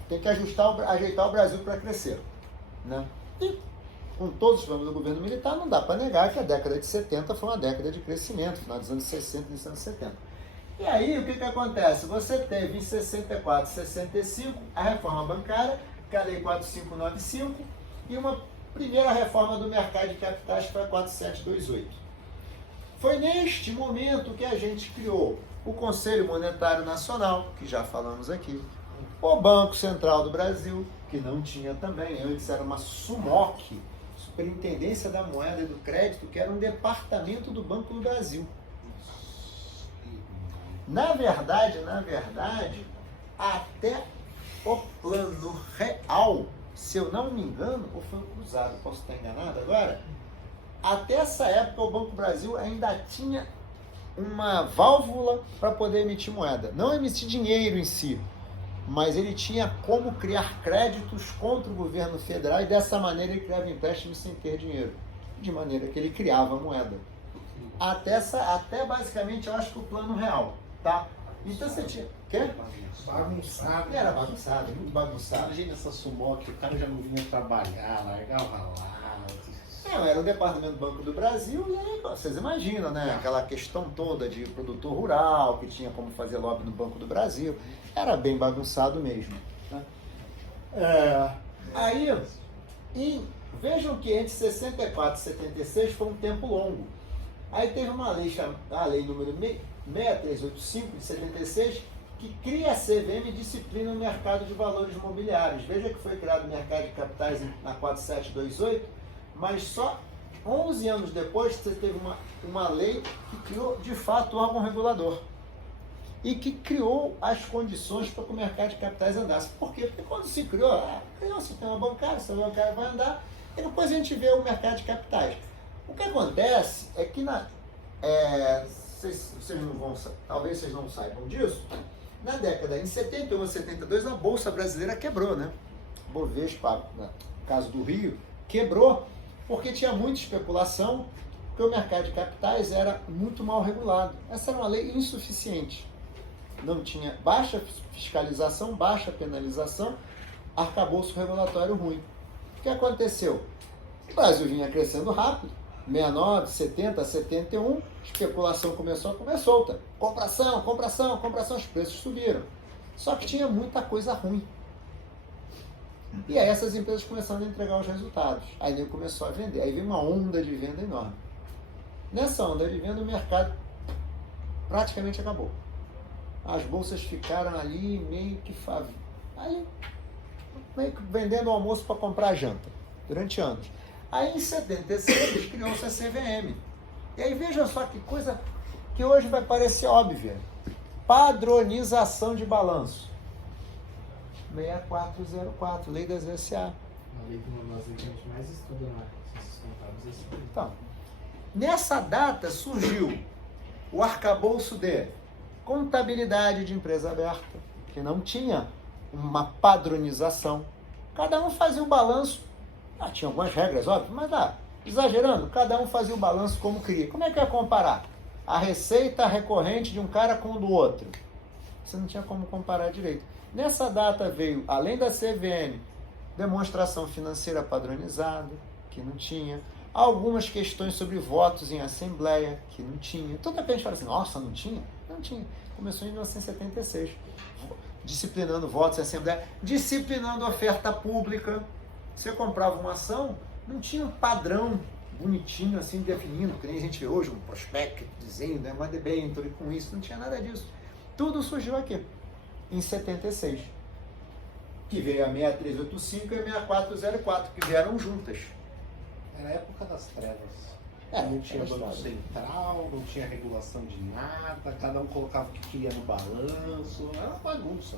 tem que ajeitar o Brasil para crescer, né? E com todos os problemas do governo militar, não dá para negar que a década de 70 foi uma década de crescimento, final dos anos 60 e dos anos 70. E aí, o que acontece? Você teve em 64, 65, a reforma bancária, que é a Lei 4595, e uma primeira reforma do mercado de capitais, que foi a 4728. Foi neste momento que a gente criou o Conselho Monetário Nacional, que já falamos aqui, o Banco Central do Brasil, que não tinha também, antes era uma SUMOC, Superintendência da Moeda e do Crédito, que era um departamento do Banco do Brasil. Na verdade, até o Plano Real, se eu não me engano, ou foi o cruzado, posso estar enganado agora, até essa época o Banco do Brasil ainda tinha uma válvula para poder emitir moeda. Não emitir dinheiro em si, mas ele tinha como criar créditos contra o governo federal e dessa maneira ele criava empréstimos sem ter dinheiro. De maneira que ele criava moeda. Até basicamente, eu acho que o Plano Real, tá? Então você tinha... Quê? Bagunçado. Era bagunçado, muito bagunçado. Imagina essa SUMOC, o cara já não vinha trabalhar, largava lá. Não, era o departamento do Banco do Brasil e aí vocês imaginam, né? Aquela questão toda de produtor rural, que tinha como fazer lobby no Banco do Brasil. Era bem bagunçado mesmo. Né? Vejam que entre 64 e 76 foi um tempo longo. Aí teve uma lei chamada, a lei número 6385 de 76, que cria a CVM e disciplina o mercado de valores imobiliários. Veja que foi criado o mercado de capitais na 4728, mas só 11 anos depois você teve uma lei que criou, de fato, o órgão regulador. e que criou as condições para que o mercado de capitais andasse. Por quê? Porque quando se criou, você tem uma bancária, essa bancária vai andar, e depois a gente vê o mercado de capitais. O que acontece é que, talvez vocês não saibam disso, na década em 71 a 72, a Bolsa Brasileira quebrou, né? Bovespa, no caso do Rio, quebrou, porque tinha muita especulação, porque o mercado de capitais era muito mal regulado. Essa era uma lei insuficiente. Não tinha baixa fiscalização, baixa penalização, arcabouço regulatório ruim. O que aconteceu? O Brasil vinha crescendo rápido, 69, 70, 71, especulação começou a comer solta. Compração, os preços subiram. Só que tinha muita coisa ruim. E aí essas empresas começaram a entregar os resultados. Aí ele começou a vender. Aí veio uma onda de venda enorme. Nessa onda de venda, o mercado praticamente acabou. As bolsas ficaram ali meio que vendendo almoço para comprar janta, durante anos. Aí em 76 criou-se a CVM. E aí veja só que coisa que hoje vai parecer óbvia. Padronização de balanço. 6404, lei das SA. A lei que a gente mais estuda na ciências contábeis é esse livro. Então, nessa data surgiu o arcabouço de contabilidade de empresa aberta, que não tinha uma padronização. Cada um fazia o balanço, tinha algumas regras, óbvio, mas exagerando, cada um fazia o balanço como queria. Como é que ia comparar a receita recorrente de um cara com o do outro? Você não tinha como comparar direito. Nessa data veio, além da CVM, demonstração financeira padronizada, que não tinha. Algumas questões sobre votos em assembleia, que não tinha. Toda vez a gente fala assim, nossa, não tinha? Não tinha. Começou em 1976. Disciplinando votos em assembleia, disciplinando oferta pública. Você comprava uma ação, não tinha um padrão bonitinho, assim, definindo, que nem a gente vê hoje, um prospecto dizendo, uma debenture com isso, não tinha nada disso. Tudo surgiu aqui, em 76. Que veio a 6385 e a 6404, que vieram juntas. Era a época das trevas. Não tinha banco central, não tinha regulação de nada, cada um colocava o que queria no balanço, era uma bagunça.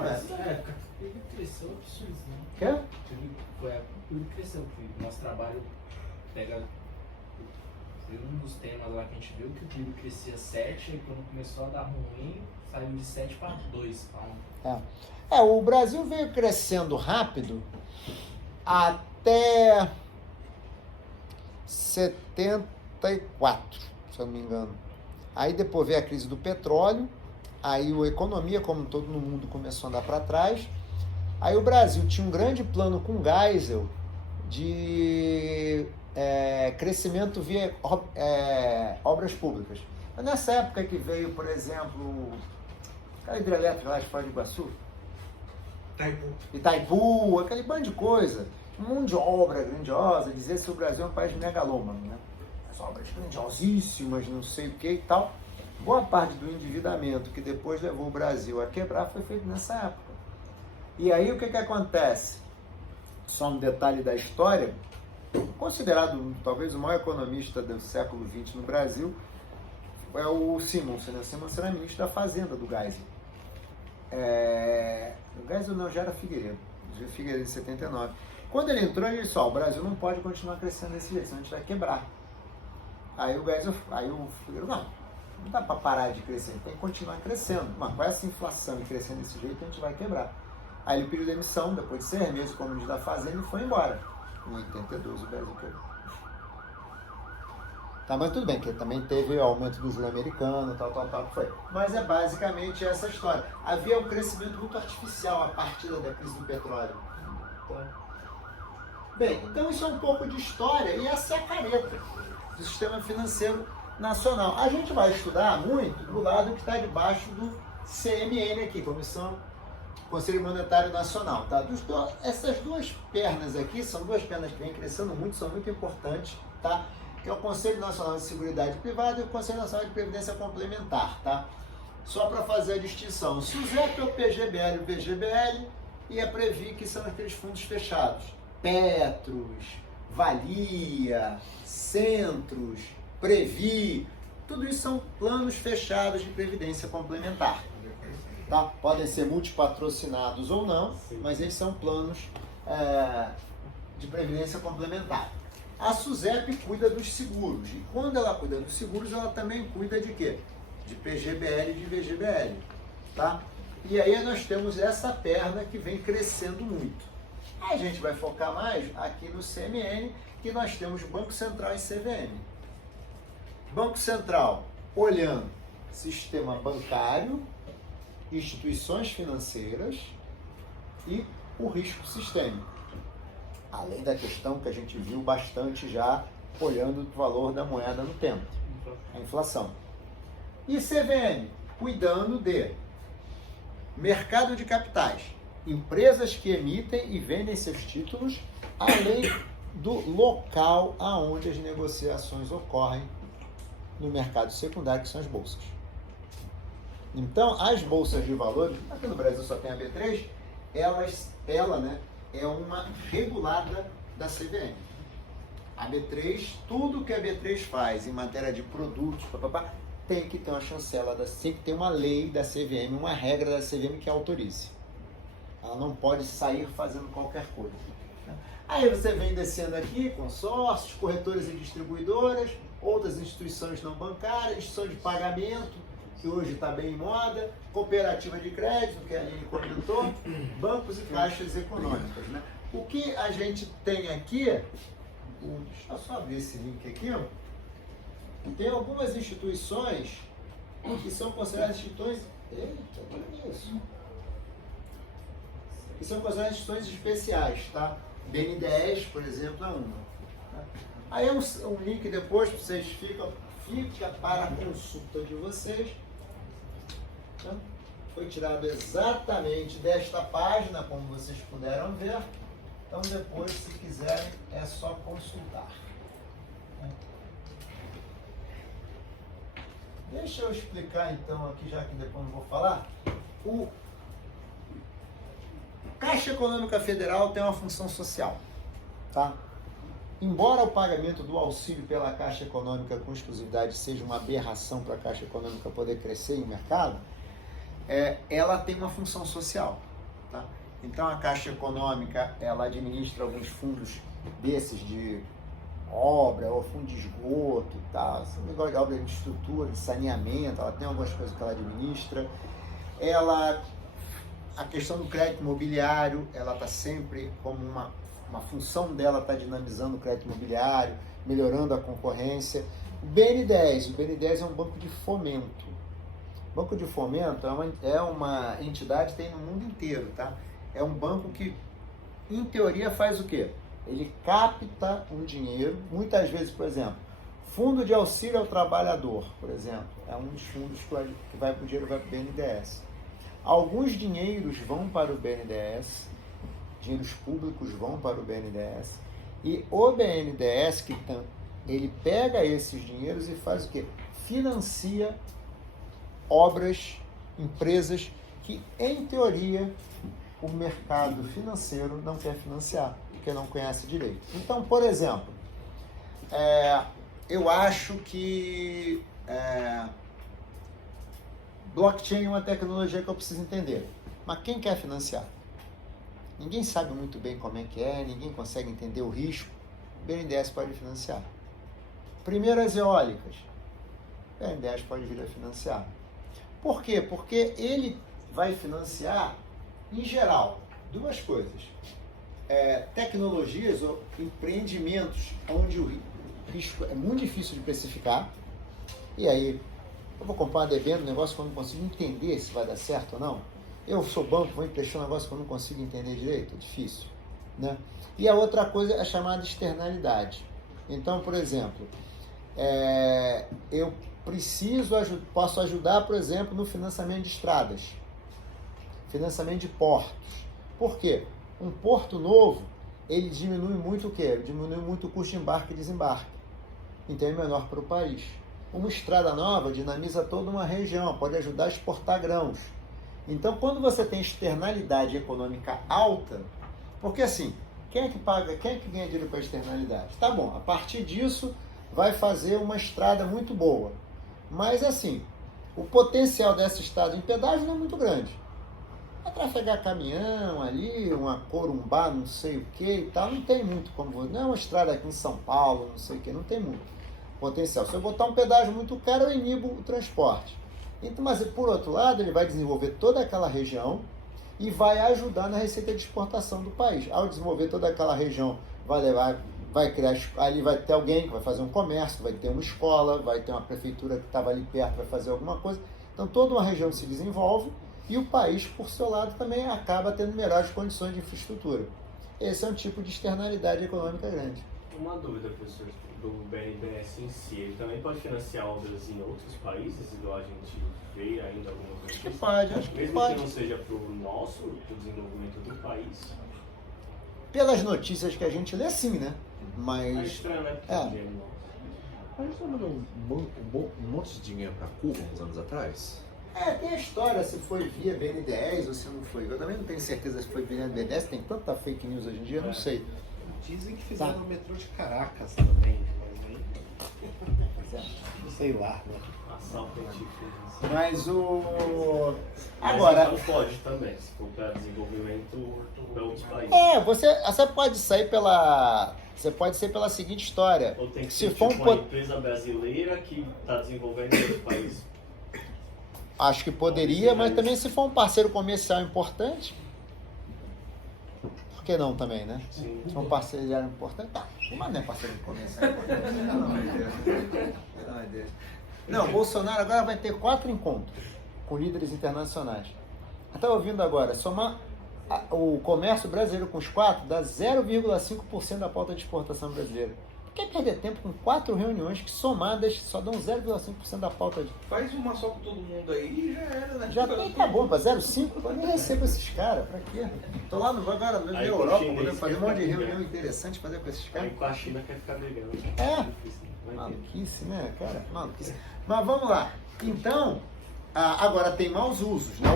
Nessa época, ele cresceu absurdo, né? Quê? Foi a época que ele cresceu, porque o nosso trabalho pega. Foi um dos temas lá que a gente viu que o PIB crescia 7 e quando começou a dar ruim, saiu de 7 para 2. O Brasil veio crescendo rápido até 74, se eu não me engano. Aí depois veio a crise do petróleo, aí a economia, como todo mundo, começou a andar para trás. Aí o Brasil tinha um grande plano com Geisel de crescimento via obras públicas. Mas nessa época que veio, por exemplo, aquela hidrelétrica lá de Foz do Iguaçu, Itaipu, aquele bando de coisa, um monte de obra grandiosa, dizer se o Brasil é um país megalômano, né? As obras grandiosíssimas, não sei o que e tal. Boa parte do endividamento que depois levou o Brasil a quebrar foi feito nessa época. E aí o que acontece? Só um detalhe da história, considerado talvez o maior economista do século XX no Brasil, é o Simonsen, né? O Simonsen era ministro da Fazenda do Geisel. O Geisel não, já era Figueiredo em 79. Quando ele entrou, ele disse, o Brasil não pode continuar crescendo desse jeito, senão a gente vai quebrar. Aí o Figueiredo, não dá para parar de crescer, tem que continuar crescendo. Mas com essa inflação e crescendo desse jeito, a gente vai quebrar. Aí ele pediu demissão, depois de 6 meses como ministro da Fazenda, e foi embora. Em 82 o Brasil quebrou. Tá, mas tudo bem, que também teve o aumento do juro americano, tal, que foi. Mas é basicamente essa história. Havia um crescimento muito artificial a partir da crise do petróleo. Bem, então isso é um pouco de história e essa é a careta do sistema financeiro nacional. A gente vai estudar muito do lado que está debaixo do CMN aqui, Conselho Monetário Nacional. Tá? Essas duas pernas aqui são duas pernas que vêm crescendo muito, são muito importantes, tá? Que é o Conselho Nacional de Seguridade Privada e o Conselho Nacional de Previdência Complementar, tá? Só para fazer a distinção, o SUSEP é o PGBL e o VGBL e a Previ, que são aqueles fundos fechados. Petros, Valia, Centros, Previ, Tudo isso são planos fechados de previdência complementar. Tá? Podem ser multipatrocinados ou não, mas eles são planos de previdência complementar. A SUSEP cuida dos seguros, e quando ela cuida dos seguros, ela também cuida de quê? De PGBL e de VGBL. Tá? E aí nós temos essa perna que vem crescendo muito. A gente vai focar mais aqui no CMN, que nós temos Banco Central e CVM. Banco Central, olhando sistema bancário, instituições financeiras e o risco sistêmico. Além da questão que a gente viu bastante já, olhando o valor da moeda no tempo, a inflação. E CVM, cuidando de mercado de capitais, empresas que emitem e vendem seus títulos, além do local aonde as negociações ocorrem no mercado secundário, que são as bolsas. Então, as bolsas de valores, aqui no Brasil só tem a B3, ela né, é uma regulada da CVM. A B3, tudo que a B3 faz em matéria de produtos, tem que ter uma chancela, tem que ter uma lei da CVM, uma regra da CVM que autorize. Ela não pode sair fazendo qualquer coisa. Aí você vem descendo aqui, consórcios, corretoras e distribuidoras, outras instituições não bancárias, instituições de pagamento, que hoje está bem em moda, cooperativa de crédito, que a Aline comentou, bancos e caixas econômicas. Né? O que a gente tem aqui, deixa eu só abrir esse link aqui, ó. Tem algumas instituições que são consideradas instituições... Eita, olha isso. Que são consideradas instituições especiais, tá? BNDES, por exemplo, é uma. Tá? Aí é um link depois, vocês fica para a consulta de vocês. Tá? Foi tirado exatamente desta página, como vocês puderam ver. Então depois, se quiserem, é só consultar. Deixa eu explicar então aqui, já que depois não vou falar. O Caixa Econômica Federal tem uma função social, tá? Embora o pagamento do auxílio pela Caixa Econômica com exclusividade seja uma aberração para a Caixa Econômica poder crescer em mercado, ela tem uma função social, tá? Então a Caixa Econômica, ela administra alguns fundos desses de obra, ou fundo de esgoto e tal, negócio de obra de estrutura, de saneamento, ela tem algumas coisas que ela administra. A questão do crédito imobiliário, ela está sempre como uma função dela, está dinamizando o crédito imobiliário, melhorando a concorrência. O BNDES é um banco de fomento. O banco de fomento é uma entidade que tem no mundo inteiro, tá? É um banco que, em teoria, faz o quê? Ele capta um dinheiro, muitas vezes, por exemplo, fundo de auxílio ao trabalhador, por exemplo, é um dos fundos que vai para o dinheiro, vai para o BNDES. Alguns dinheiros vão para o BNDES, dinheiros públicos vão para o BNDES, e o BNDES, ele pega esses dinheiros e faz o quê? Financia obras, empresas que, em teoria, o mercado financeiro não quer financiar, porque não conhece direito. Então, por exemplo, eu acho que blockchain é uma tecnologia que eu preciso entender. Mas quem quer financiar? Ninguém sabe muito bem como é que é, ninguém consegue entender o risco. O BNDES pode financiar. Primeiro, as eólicas. O BNDES pode vir a financiar. Por quê? Porque ele vai financiar, em geral, duas coisas. Tecnologias ou empreendimentos onde o risco é muito difícil de precificar. E aí, eu vou comprar uma debênture, um negócio que eu não consigo entender se vai dar certo ou não. Eu sou banco, vou emprestar um negócio que eu não consigo entender direito, é difícil. Né? E a outra coisa é a chamada externalidade. Então, por exemplo, eu posso ajudar, por exemplo, no financiamento de estradas, financiamento de portos. Por quê? Um porto novo, ele diminui muito o quê? Diminui muito o custo de embarque e desembarque. Então é menor para o país. Uma estrada nova dinamiza toda uma região, pode ajudar a exportar grãos. Então, quando você tem externalidade econômica alta, porque assim, quem é que paga, quem é que ganha dinheiro para a externalidade? Tá bom, a partir disso vai fazer uma estrada muito boa. Mas assim, o potencial dessa estrada em pedágio não é muito grande. Vai trafegar caminhão ali, uma Corumbá, não sei o que e tal, não tem muito como. Não é uma estrada aqui em São Paulo, não sei o que, não tem muito potencial. Se eu botar um pedágio muito caro, eu inibo o transporte. Então, mas por outro lado, ele vai desenvolver toda aquela região e vai ajudar na receita de exportação do país. Ao desenvolver toda aquela região, vai criar, ali vai ter alguém que vai fazer um comércio, vai ter uma escola, vai ter uma prefeitura que estava ali perto para fazer alguma coisa. Então toda uma região se desenvolve e o país, por seu lado, também acaba tendo melhores condições de infraestrutura. Esse é um tipo de externalidade econômica grande. Uma dúvida, professor, do BNDES em si, ele também pode financiar obras em outros países, igual a gente vê ainda algumas vezes? Acho que pode, acho que mesmo pode. que não seja para o nosso, para o desenvolvimento do país. Pelas notícias que a gente lê, sim, né? Mas... É estranho, né? Porque É. dinheiro nosso. A gente não mandou um monte de dinheiro pra Cuba uns anos atrás? tem a história se foi via BNDES ou se não foi. Eu também não tenho certeza se foi via BNDES, tem tanta fake news hoje em dia, eu não sei. Dizem que fizeram o metrô de Caracas também, mas aí... sei lá, né? Assalto antigo. Mas o... Mas Agora... então pode também, se for para desenvolvimento para outros países. Você pode sair pela... Você pode ser pela seguinte história. Ou tem que Se ser for tipo um uma empresa brasileira que está desenvolvendo em outro país. Acho que poderia, mas também se for um parceiro comercial importante, por que não também, né? Sim. Se for um parceiro importante, tá. Mas não é parceiro comercial. Não, Bolsonaro agora vai ter 4 encontros com líderes internacionais. Eu estava ouvindo agora, somar o comércio brasileiro com os 4 dá 0,5% da pauta de exportação brasileira. Por que perder tempo com 4 reuniões que somadas só dão 0,5% da pauta de... Faz uma só com todo mundo aí e já era, né? Já tem, tá bom, para 0,5, eu nem recebo esses caras, pra quê? Tô lá agora na Aí Europa, com o podendo chinês fazer um quer monte de ficar reunião brigando. interessante fazer com esses caras. Aí com a China quer ficar brigando. É. Difícil, não vai ter. Maluquice, né, cara? Maluquice. Mas vamos lá. Então, agora tem maus usos, né?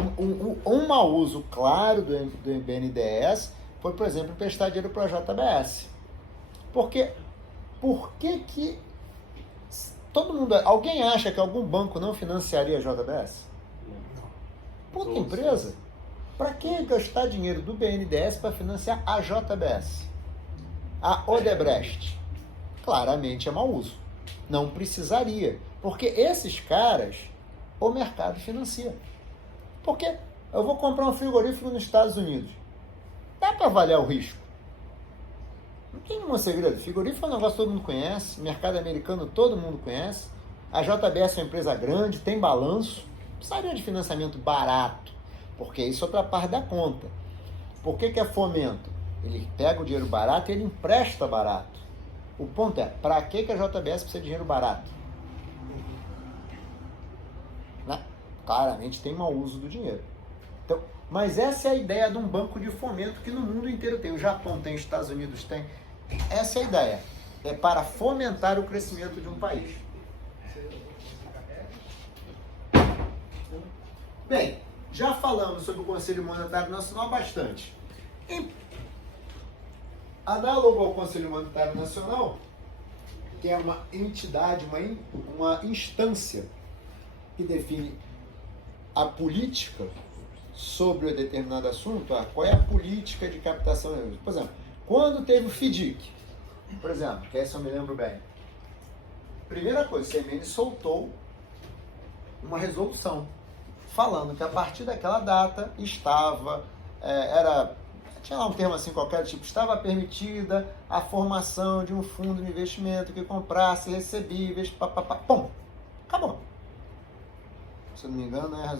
Um mau uso claro do BNDES foi, por exemplo, emprestar dinheiro para a JBS. Por que todo mundo... Alguém acha que algum banco não financiaria a JBS? Puta Todos. empresa. Para que gastar dinheiro do BNDES para financiar a JBS? A Odebrecht? Claramente é mau uso. Não precisaria. Porque esses caras, o mercado financia. Porque eu vou comprar um frigorífico nos Estados Unidos. Dá para avaliar o risco? Não tem nenhum segredo. Frigorífico é um negócio que todo mundo conhece. Mercado americano todo mundo conhece. A JBS é uma empresa grande, tem balanço. Não precisaria de financiamento barato. Porque isso é outra parte da conta. Por que é fomento? Ele pega o dinheiro barato e ele empresta barato. O ponto é, para que a JBS precisa de dinheiro barato? Né? Claramente tem mau uso do dinheiro. Então, mas essa é a ideia de um banco de fomento que no mundo inteiro tem. O Japão tem, os Estados Unidos tem. Essa é a ideia. É para fomentar o crescimento de um país. Bem, já falamos sobre o Conselho Monetário Nacional bastante. Análogo ao Conselho Monetário Nacional, que é uma entidade, uma instância que define a política sobre um determinado assunto, qual é a política de captação de recursos. Por exemplo, quando teve o FDIC, por exemplo, que essa eu me lembro bem, primeira coisa, o CMN soltou uma resolução falando que a partir daquela data estava, tinha lá um termo assim qualquer, tipo, estava permitida a formação de um fundo de investimento que comprasse recebíveis, pum, acabou. Se eu não me engano, é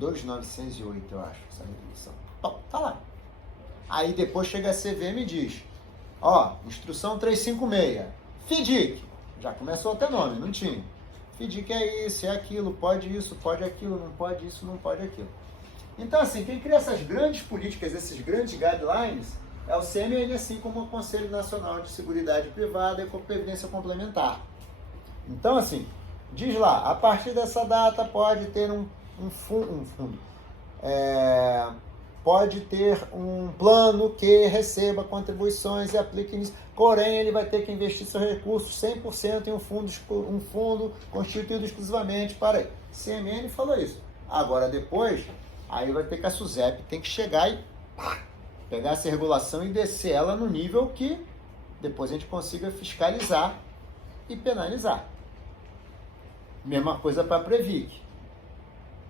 2.908, eu acho, essa resolução. Bom, tá lá. Aí depois chega a CVM e diz, instrução 356, FDIC, já começou a ter nome, não tinha. FDIC é isso, é aquilo, pode isso, pode aquilo, não pode isso, não pode aquilo. Então, assim, quem cria essas grandes políticas, esses grandes guidelines, é o CMN, assim como o Conselho Nacional de Seguridade Privada e Previdência Complementar. Então, assim, diz lá, a partir dessa data pode ter um fundo, pode ter um plano que receba contribuições e aplique nisso. porém ele vai ter que investir seus recursos 100% em um fundo constituído exclusivamente para... CMN falou isso. Agora depois, aí vai ter que a SUSEP tem que chegar e pegar essa regulação e descer ela no nível que depois a gente consiga fiscalizar e penalizar. Mesma coisa para a Previc.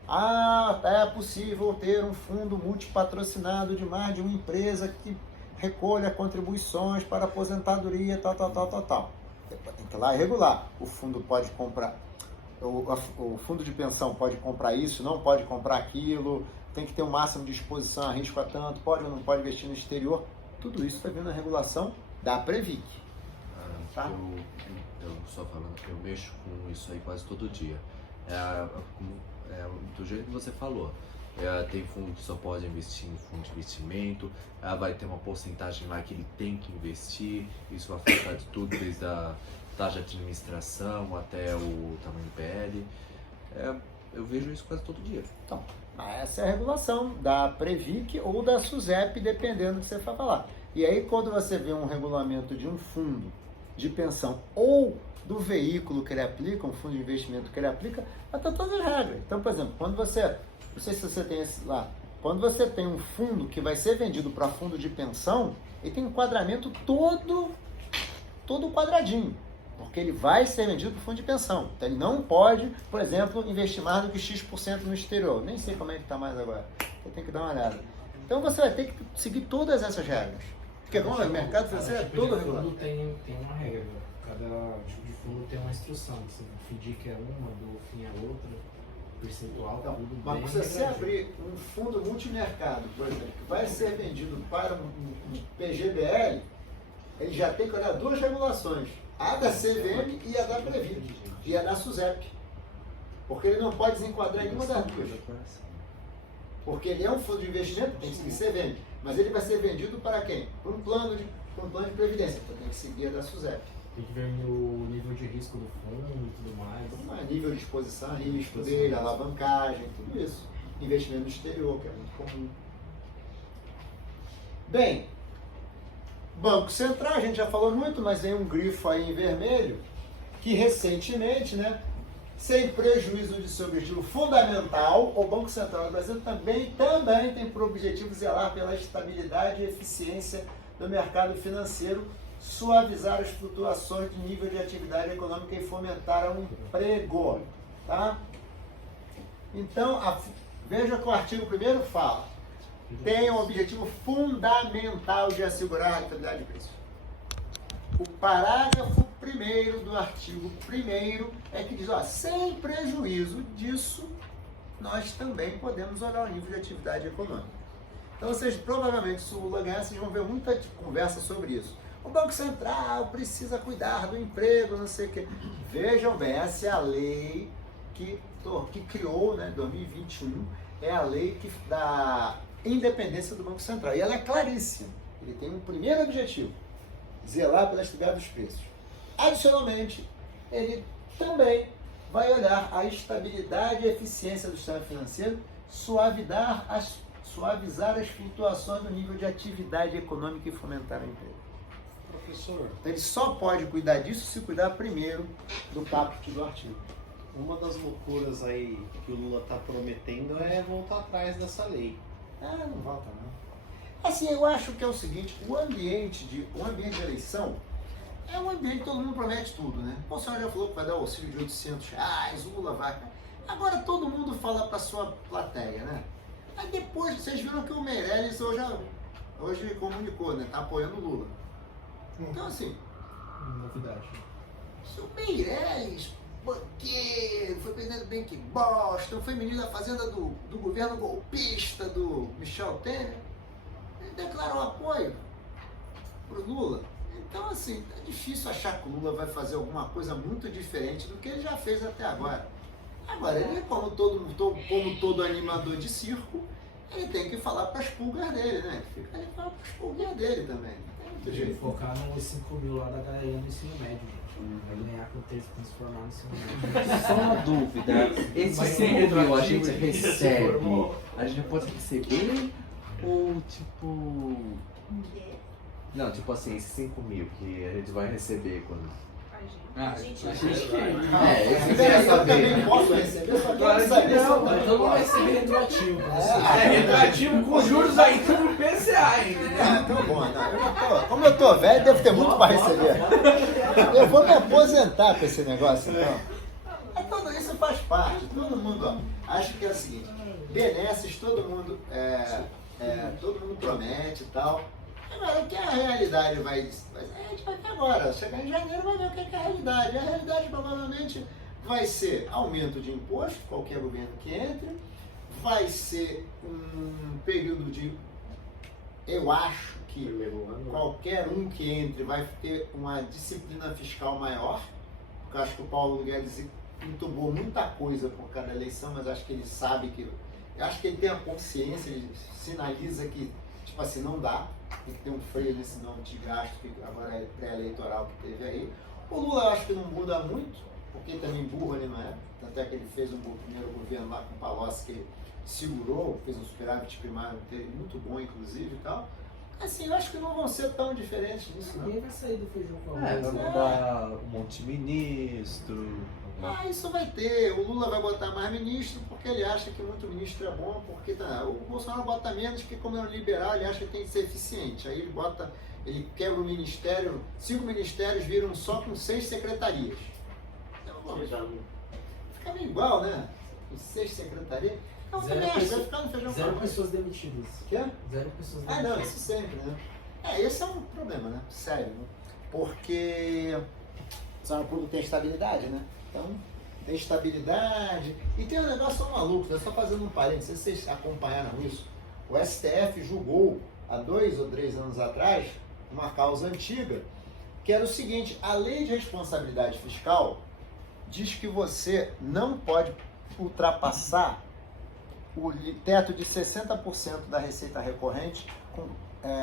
É possível ter um fundo multipatrocinado de mais de uma empresa que recolha contribuições para aposentadoria, tal. Tem que ir lá e regular. O fundo pode comprar, o fundo de pensão pode comprar isso, não pode comprar aquilo, tem que ter um máximo de exposição a risco a tanto, pode ou não pode investir no exterior. Tudo isso está vindo na regulação da Previc. Tá? Eu só falando que eu mexo com isso aí quase todo dia. Do jeito que você falou, tem fundo que só pode investir em fundo de investimento, vai ter uma porcentagem lá que ele tem que investir, isso vai afetar de tudo, desde a taxa de administração até o tamanho do PL. Eu vejo isso quase todo dia. Então, essa é a regulação da Previc ou da SUSEP, dependendo do que você for falar. E aí, quando você vê um regulamento de um fundo de pensão ou do veículo que ele aplica, um fundo de investimento que ele aplica, vai ter todas as regras. Então, por exemplo, quando você, não sei se você tem esse lá, quando você tem um fundo que vai ser vendido para fundo de pensão, ele tem um enquadramento todo quadradinho, porque ele vai ser vendido para fundo de pensão. Então, ele não pode, por exemplo, investir mais do que X% no exterior. Nem sei como é que está mais agora. Eu tenho que dar uma olhada. Então, você vai ter que seguir todas essas regras. Porque como o mercado financeiro é todo regulado. Todo tem uma regra. Cada tipo de fundo tem uma instrução. Se o FDIC é uma, do FII é outra, percentual, tá tudo bem. Mas se você abrir um fundo multimercado, por exemplo, que vai ser vendido para um PGBL, ele já tem que olhar duas regulações, a da CVM e a da Previc, e a da SUSEP. Porque ele não pode desenquadrar nenhuma das duas. Porque ele é um fundo de investimento, tem que seguir CVM, mas ele vai ser vendido para quem? Para um plano de previdência, então tem que seguir a da SUSEP. Tem que ver o nível de risco do fundo e tudo mais. Nível de exposição a risco dele, alavancagem, tudo isso. Investimento no exterior, que é muito comum. Bem, Banco Central, a gente já falou muito, mas tem um grifo aí em vermelho, que recentemente, sem prejuízo de seu objetivo fundamental, o Banco Central do Brasil também tem por objetivo zelar pela estabilidade e eficiência do mercado financeiro, suavizar as flutuações de nível de atividade econômica e fomentar o emprego. Tá? Então, veja que o artigo 1º fala, tem um objetivo fundamental de assegurar a rentabilidade de preço. O parágrafo 1º do artigo 1º é que diz, sem prejuízo disso, nós também podemos olhar o nível de atividade econômica. Então, vocês provavelmente, se o Lula ganhar, vocês vão ver muita conversa sobre isso. O Banco Central precisa cuidar do emprego, não sei o quê. Vejam bem, essa é a lei que criou, 2021, é a lei da independência do Banco Central. E ela é claríssima. Ele tem um primeiro objetivo, zelar pela estabilidade dos preços. Adicionalmente, ele também vai olhar a estabilidade e eficiência do sistema financeiro, suavizar as flutuações do nível de atividade econômica e fomentar o emprego. Professor, Ele só pode cuidar disso se cuidar primeiro do caput do artigo. uma das loucuras aí que o Lula está prometendo é voltar atrás dessa lei. Não volta não. Assim, eu acho que é o seguinte, o ambiente de eleição é um ambiente que todo mundo promete tudo, né? O Bolsonaro já falou que vai dar auxílio de R$800, o Lula vai. Agora todo mundo fala para sua plateia, né? Aí depois vocês viram que o Meirelles hoje comunicou, né? Tá apoiando o Lula. Então assim, Novidade. se o Meirelles, banqueiro, foi presidente do Bank Boston, foi ministro da Fazenda do governo golpista do Michel Temer, ele declarou apoio pro Lula. Então assim, é difícil achar que o Lula vai fazer alguma coisa muito diferente do que ele já fez até agora. Agora, ele, como todo animador de circo, ele tem que falar para as pulgas dele, né? Fica aí para as pulgas dele também. Não tem muito jeito. Focar nos 5 mil lá da galerinha do ensino médio, gente. Vai ganhar com o texto transformar no ensino médio. Só uma dúvida, esse 5 mil a gente recebe, a gente pode receber ou tipo... Não, tipo assim, esses 5 mil que a gente vai receber quando... Ah, A gente a gente esse Eu também posso receber, só quero saber se eu Então não vai receber retroativo. retroativo com juros aí do PCA ainda. Então bom, não. Como eu tô velho, devo ter muito para receber. Eu vou me aposentar com esse negócio, então. Tudo isso faz parte, todo mundo, ó, acho que é o seguinte, benesses todo mundo promete e tal. Agora, o que a realidade vai... A gente vai ver agora, chegar em janeiro vai ver o que é a realidade. A realidade provavelmente vai ser aumento de imposto, qualquer governo que entre, vai ser um período de... Eu acho que qualquer um que entre vai ter uma disciplina fiscal maior, porque eu acho que o Paulo Guedes entubou muita coisa por cada eleição, mas acho que ele sabe que... Eu acho que ele tem a consciência, ele sinaliza que, tipo assim, não dá. Tem que ter um freio nesse nome de gasto que agora é pré-eleitoral que teve aí. O Lula eu acho que não muda muito, porque também burro ele não é. Tanto é que ele fez um primeiro governo lá com o Palocci que segurou, fez um superávit primário muito bom inclusive e tal. Assim, eu acho que não vão ser tão diferentes disso não. Ninguém vai sair do feijão com vai arroz. mudar um monte de ministro. Isso vai ter. O Lula vai botar mais ministro porque ele acha que muito ministro é bom, porque o Bolsonaro bota menos porque como é um liberal ele acha que tem que ser eficiente. Aí ele quebra o ministério, 5 ministérios viram só com 6 secretarias. Então, fica meio igual, né? Com 6 secretarias. Então, vai ficar no feijão com Zero arroz. pessoas demitidas. Quê? 0 pessoas demitidas. Ah, não, isso sempre, né? Esse é um problema, né? Sério, né? Porque o salário público tem estabilidade, né? Então, tem estabilidade. E tem um negócio maluco, né? Só fazendo um parênteses, não sei se vocês acompanharam isso. O STF julgou, há 2 ou 3 anos atrás, uma causa antiga, que era o seguinte: a lei de responsabilidade fiscal diz que você não pode ultrapassar o teto de 60% da receita recorrente com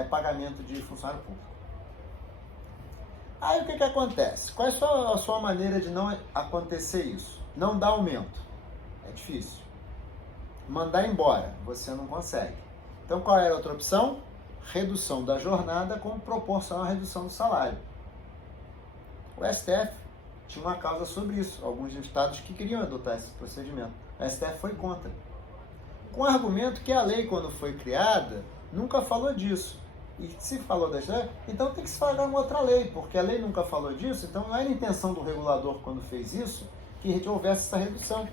pagamento de funcionário público. Aí o que acontece? Qual é a sua maneira de não acontecer isso? Não dar aumento. É difícil. Mandar embora. Você não consegue. Então qual era a outra opção? Redução da jornada como proporcional à redução do salário. O STF tinha uma causa sobre isso. Alguns estados que queriam adotar esse procedimento. O STF foi contra. Com o argumento que a lei, quando foi criada, nunca falou disso. E se falou da lei, então tem que se falar uma outra lei, porque a lei nunca falou disso, então não era a intenção do regulador quando fez isso que houvesse essa redução.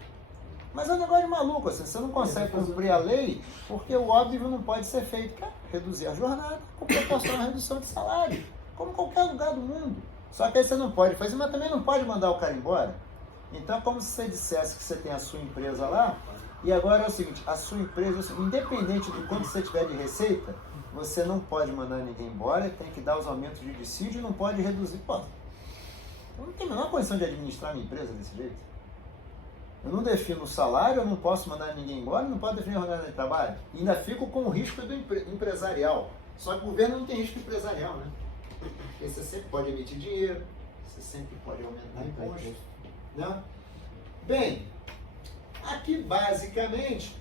Mas é um negócio de maluco, assim, você não consegue cumprir a lei porque o óbvio não pode ser feito, que é reduzir a jornada com proporcional à redução de salário, como qualquer lugar do mundo. Só que aí você não pode fazer, mas também não pode mandar o cara embora. Então é como se você dissesse que você tem a sua empresa lá, e agora é o seguinte, a sua empresa, independente do quanto você tiver de receita, você não pode mandar ninguém embora, tem que dar os aumentos de dissídio e não pode reduzir. Pô, eu não tenho a menor condição de administrar minha empresa desse jeito. Eu não defino o salário, eu não posso mandar ninguém embora, não posso definir a jornada de trabalho. E ainda fico com o risco do empresarial. Só que o governo não tem risco empresarial, né? Porque você sempre pode emitir dinheiro, você sempre pode aumentar imposto, né? Bem, aqui basicamente...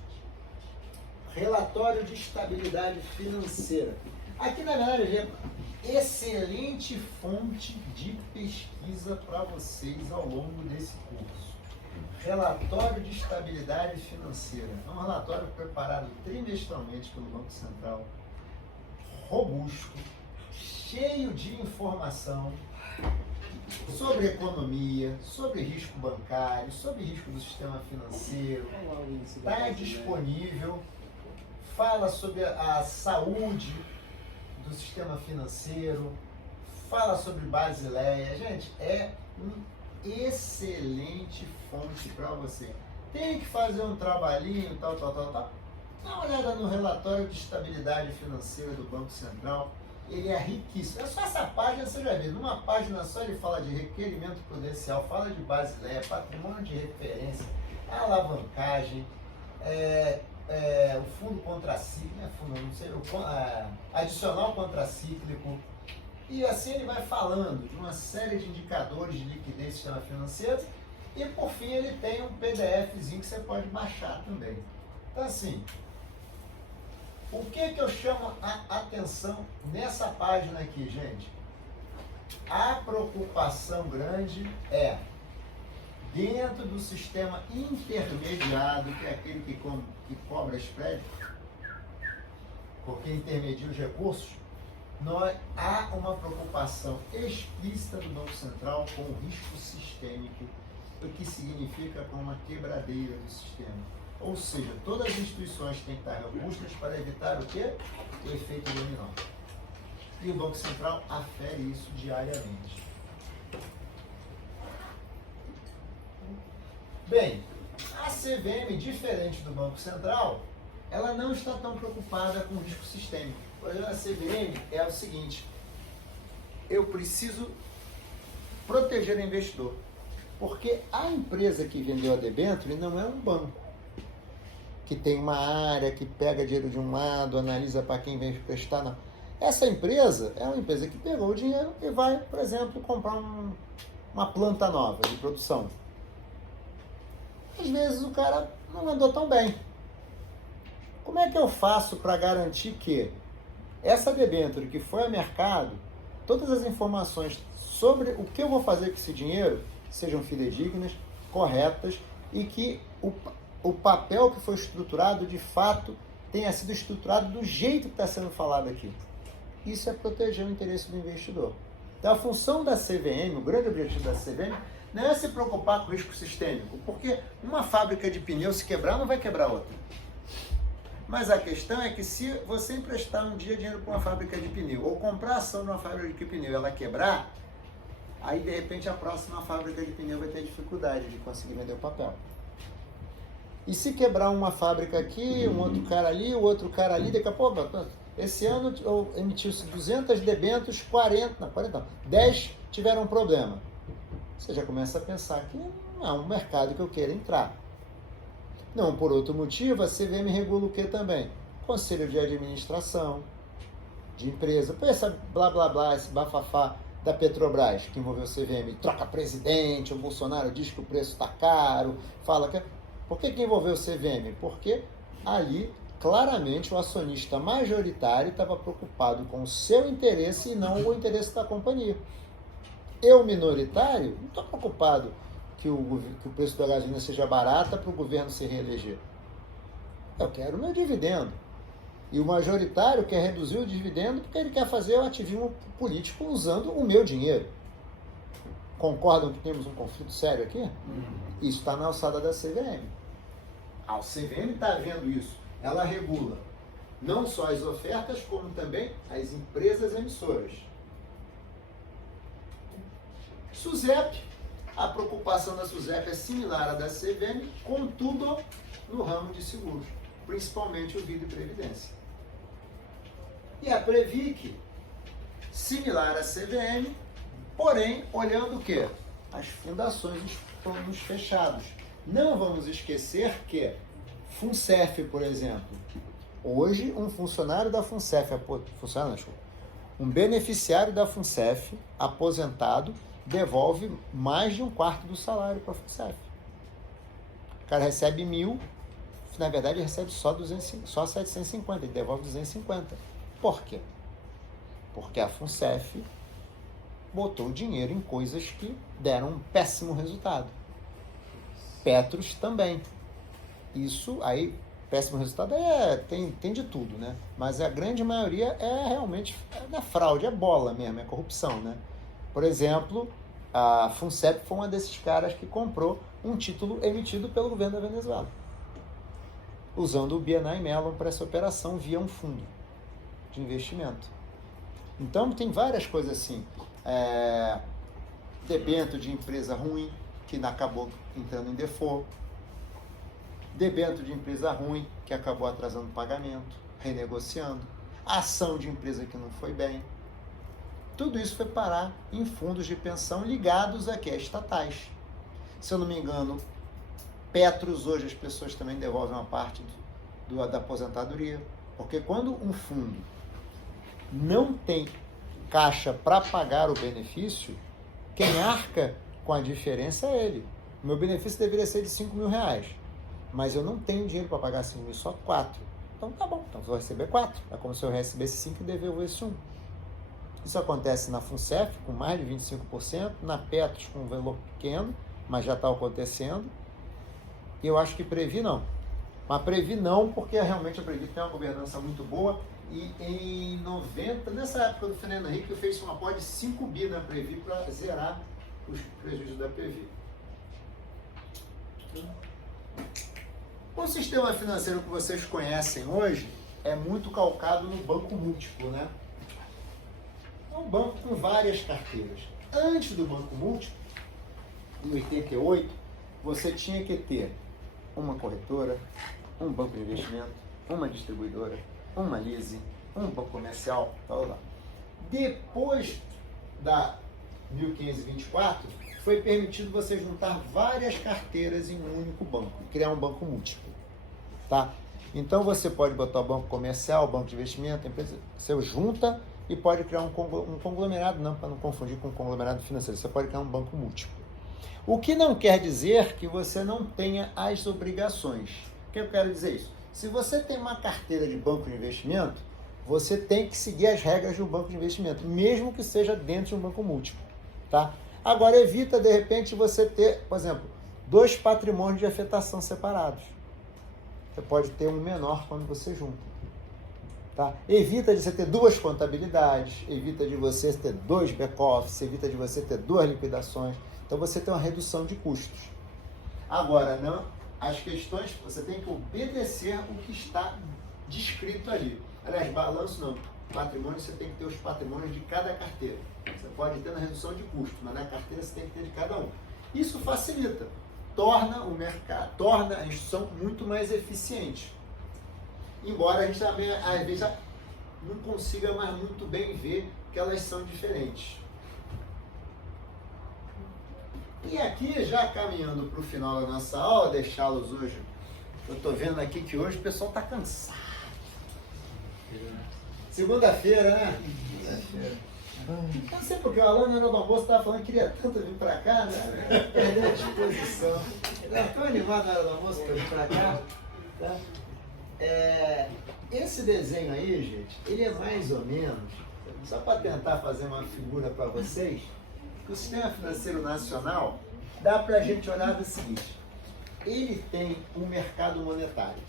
relatório de estabilidade financeira. Aqui, na verdade, é excelente fonte de pesquisa para vocês ao longo desse curso. Relatório de estabilidade financeira. É um relatório preparado trimestralmente pelo Banco Central, robusto, cheio de informação sobre economia, sobre risco bancário, sobre risco do sistema financeiro. Está disponível. Fala sobre a saúde do sistema financeiro, fala sobre Basileia. Gente, é um excelente fonte para você. Tem que fazer um trabalhinho, tal. Dá uma olhada no relatório de estabilidade financeira do Banco Central. Ele é riquíssimo. É só essa página, você já viu. Numa página só ele fala de requerimento prudencial, fala de Basileia, patrimônio de referência, alavancagem, o fundo contracíclico, adicional contracíclico, e assim ele vai falando de uma série de indicadores de liquidez do sistema financeiro, e por fim ele tem um PDFzinho que você pode baixar também. Então assim, O que eu chamo a atenção nessa página aqui, gente? A preocupação grande é dentro do sistema intermediado, que é aquele que cobra spread, porque intermedia os recursos, há uma preocupação explícita do Banco Central com o risco sistêmico, o que significa com uma quebradeira do sistema. Ou seja, todas as instituições têm que estar robustas para evitar o quê? O efeito dominó. E o Banco Central afere isso diariamente. Bem, a CVM, diferente do Banco Central, ela não está tão preocupada com o risco sistêmico. Por exemplo, a CVM é o seguinte: eu preciso proteger o investidor, porque a empresa que vendeu a debênture não é um banco, que tem uma área que pega dinheiro de um lado, analisa para quem vem prestar, não. Essa empresa é uma empresa que pegou o dinheiro e vai, por exemplo, comprar uma planta nova de produção. Às vezes o cara não andou tão bem. Como é que eu faço para garantir que essa debênture que foi ao mercado, todas as informações sobre o que eu vou fazer com esse dinheiro sejam fidedignas, corretas e que o papel que foi estruturado, de fato, tenha sido estruturado do jeito que está sendo falado aqui? Isso é proteger o interesse do investidor. Então, a função da CVM, o grande objetivo da CVM, não é se preocupar com o risco sistêmico, porque uma fábrica de pneu, se quebrar, não vai quebrar outra. Mas a questão é que se você emprestar um dia dinheiro para uma fábrica de pneu, ou comprar ação de uma fábrica de pneu e ela quebrar, aí de repente a próxima fábrica de pneu vai ter dificuldade de conseguir vender o papel. E se quebrar uma fábrica aqui, um outro cara ali, o outro cara ali, daqui a pouco, esse ano emitiu-se 200 debêntures, 10 tiveram problema. Você já começa a pensar que não é um mercado que eu queira entrar. Não, por outro motivo, a CVM regula o que também? Conselho de administração, de empresa. Por essa blá blá blá, esse bafafá da Petrobras, que envolveu o CVM, troca presidente, o Bolsonaro diz que o preço está caro, fala que... Por que envolveu o CVM? Porque ali, claramente, o acionista majoritário estava preocupado com o seu interesse e não o interesse da companhia. Eu, minoritário, não estou preocupado que o preço da gasolina seja barata para o governo se reeleger. Eu quero o meu dividendo. E o majoritário quer reduzir o dividendo porque ele quer fazer o ativismo político usando o meu dinheiro. Concordam que temos um conflito sério aqui? Isso está na alçada da CVM. A CVM está vendo isso. Ela regula não só as ofertas, como também as empresas emissoras. SUSEP, a preocupação da SUSEP é similar à da CVM, contudo no ramo de seguros, principalmente o Vida e Previdência. E a Previc, similar à CVM, porém olhando o quê? As fundações, os planos fechados. Não vamos esquecer que FUNCEF, por exemplo, hoje um funcionário da FUNCEF, um beneficiário da FUNCEF aposentado devolve mais de um quarto do salário para a FUNCEF. O cara recebe 1.000, na verdade recebe só 750, ele devolve 250. Por quê? Porque a FUNCEF botou dinheiro em coisas que deram um péssimo resultado. Petros também. Isso aí, péssimo resultado, tem de tudo, né? Mas a grande maioria é realmente fraude, é bola mesmo, é corrupção, né? Por exemplo, a FUNCEP foi uma desses caras que comprou um título emitido pelo governo da Venezuela, usando o BNI Mellon para essa operação via um fundo de investimento. Então, tem várias coisas assim. Debênture de empresa ruim, que acabou entrando em default. Debênture de empresa ruim, que acabou atrasando o pagamento, renegociando. Ação de empresa que não foi bem. Tudo isso foi parar em fundos de pensão ligados aqui a estatais. Se eu não me engano, Petros, hoje as pessoas também devolvem uma parte da aposentadoria. Porque quando um fundo não tem caixa para pagar o benefício, quem arca com a diferença é ele. O meu benefício deveria ser de R$5.000, mas eu não tenho dinheiro para pagar 5.000, só 4. Então tá bom, então eu vou receber 4. É como se eu recebesse 5 e devolvesse 1. Isso acontece na FUNCEF com mais de 25%, na Petros com um valor pequeno, mas já está acontecendo. E eu acho que Previ não. Mas Previ não, porque realmente a Previ tem uma governança muito boa. E em 90, nessa época do Fernando Henrique, eu fiz um aporte de 5 bi na Previ para zerar os prejuízos da Previ. O sistema financeiro que vocês conhecem hoje é muito calcado no banco múltiplo, né? É um banco com várias carteiras. Antes do banco múltiplo, em 88, você tinha que ter uma corretora, um banco de investimento, uma distribuidora, uma leasing, um banco comercial, tal, tal. Depois da 1524, foi permitido você juntar várias carteiras em um único banco, criar um banco múltiplo, tá? Então você pode botar o banco comercial, o banco de investimento, a empresa, você junta e pode criar um conglomerado, não, para não confundir com um conglomerado financeiro, você pode criar um banco múltiplo. O que não quer dizer que você não tenha as obrigações. O que eu quero dizer isso? Se você tem uma carteira de banco de investimento, você tem que seguir as regras do banco de investimento, mesmo que seja dentro de um banco múltiplo, tá? Agora, evita, de repente, você ter, por exemplo, 2 patrimônios de afetação separados. Você pode ter um menor quando você junta, tá? Evita de você ter 2 contabilidades, evita de você ter 2 back-office, evita de você ter 2 liquidações. Então, você tem uma redução de custos. Agora, não, as questões, você tem que obedecer o que está descrito ali. Aliás, balanço não. Patrimônio, você tem que ter os patrimônios de cada carteira. Você pode ter na redução de custo, mas na carteira você tem que ter de cada um. Isso facilita, torna o mercado, torna a instituição muito mais eficiente. Embora a gente também, às vezes, não consiga mais muito bem ver que elas são diferentes. E aqui, já caminhando para o final da nossa aula, deixá-los hoje, eu estou vendo aqui que hoje o pessoal está cansado. Segunda-feira, né? Não sei porque o Alan, na hora do almoço, estava falando que queria tanto vir para cá, né? Perdeu a disposição. Eu estou animado na hora do almoço para vir para cá. Tá? Esse desenho aí, gente, ele é mais ou menos, só para tentar fazer uma figura para vocês, que o Sistema Financeiro Nacional dá para a gente olhar do seguinte: ele tem um mercado monetário,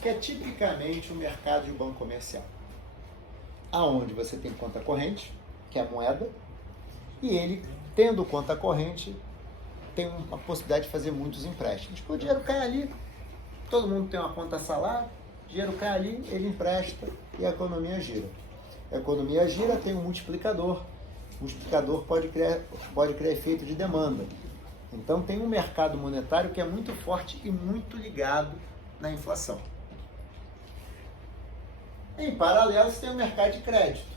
que é tipicamente um mercado de banco comercial, aonde você tem conta corrente, que é a moeda, e ele, tendo conta corrente, tem uma possibilidade de fazer muitos empréstimos. O dinheiro cai ali, todo mundo tem uma conta salário, o dinheiro cai ali, ele empresta e a economia gira. A economia gira, tem um multiplicador. O multiplicador pode criar efeito de demanda. Então tem um mercado monetário que é muito forte e muito ligado na inflação. Em paralelo, você tem o mercado de crédito,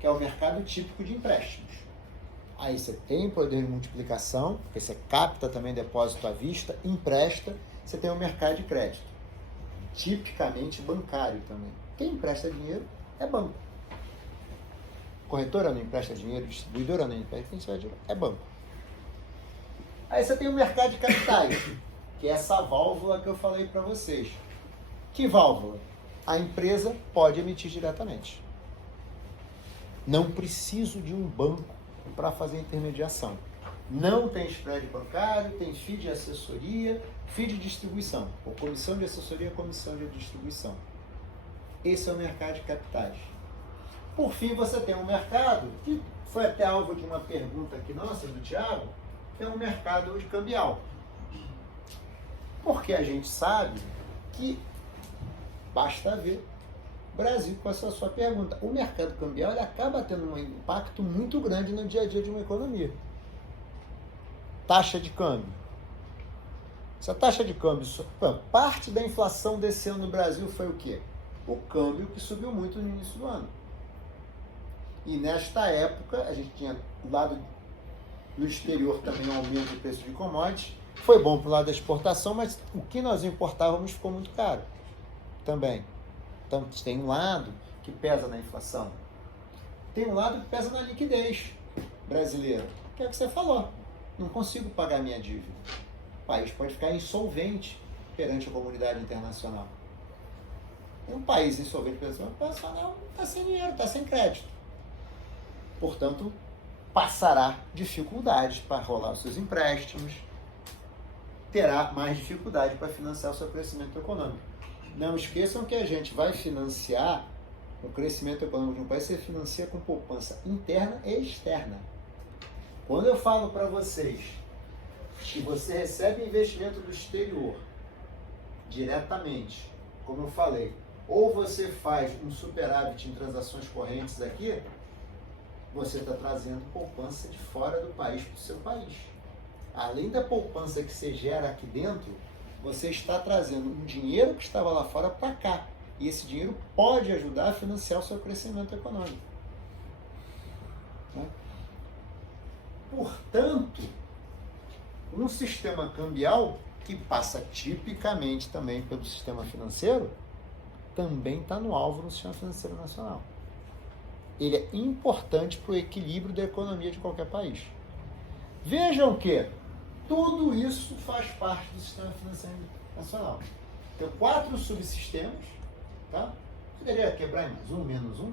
que é o mercado típico de empréstimos. Aí você tem poder de multiplicação, porque você capta também depósito à vista, empresta, você tem o mercado de crédito, tipicamente bancário também. Quem empresta dinheiro é banco. Corretora não empresta dinheiro, distribuidora não empresta dinheiro, é banco. Aí você tem o mercado de capitais, que é essa válvula que eu falei para vocês. Que válvula? A empresa pode emitir diretamente. Não preciso de um banco para fazer intermediação. Não tem spread bancário, tem FII de assessoria, FII de distribuição, ou comissão de assessoria, comissão de distribuição. Esse é o mercado de capitais. Por fim, você tem um mercado, que foi até alvo de uma pergunta aqui nossa, do Thiago, que é um mercado de cambial. Porque a gente sabe que, basta ver, Brasil, com essa sua pergunta, o mercado cambial ele acaba tendo um impacto muito grande no dia a dia de uma economia. Taxa de câmbio. Essa taxa de câmbio, parte da inflação desse ano no Brasil foi o quê? O câmbio que subiu muito no início do ano. E nesta época, a gente tinha do lado do exterior também um aumento do preço de commodities. Foi bom para o lado da exportação, mas o que nós importávamos ficou muito caro também. Então, tem um lado que pesa na inflação. Tem um lado que pesa na liquidez brasileira. Que é o que você falou. Não consigo pagar minha dívida. O país pode ficar insolvente perante a comunidade internacional. Um país insolvente operacional está sem dinheiro, está sem crédito. Portanto, passará dificuldades para rolar os seus empréstimos, terá mais dificuldade para financiar o seu crescimento econômico. Não esqueçam que a gente vai financiar o crescimento econômico de um país, você financia com poupança interna e externa. Quando eu falo para vocês que você recebe investimento do exterior diretamente, como eu falei, ou você faz um superávit em transações correntes aqui, você está trazendo poupança de fora do país para o seu país. Além da poupança que você gera aqui dentro, você está trazendo um dinheiro que estava lá fora para cá. E esse dinheiro pode ajudar a financiar o seu crescimento econômico. Né? Portanto, um sistema cambial que passa tipicamente também pelo sistema financeiro, também está no alvo no sistema financeiro nacional. Ele é importante para o equilíbrio da economia de qualquer país. Vejam que tudo isso faz parte do sistema financeiro nacional. Tem 4 subsistemas, tá? Poderia quebrar em mais um, menos um.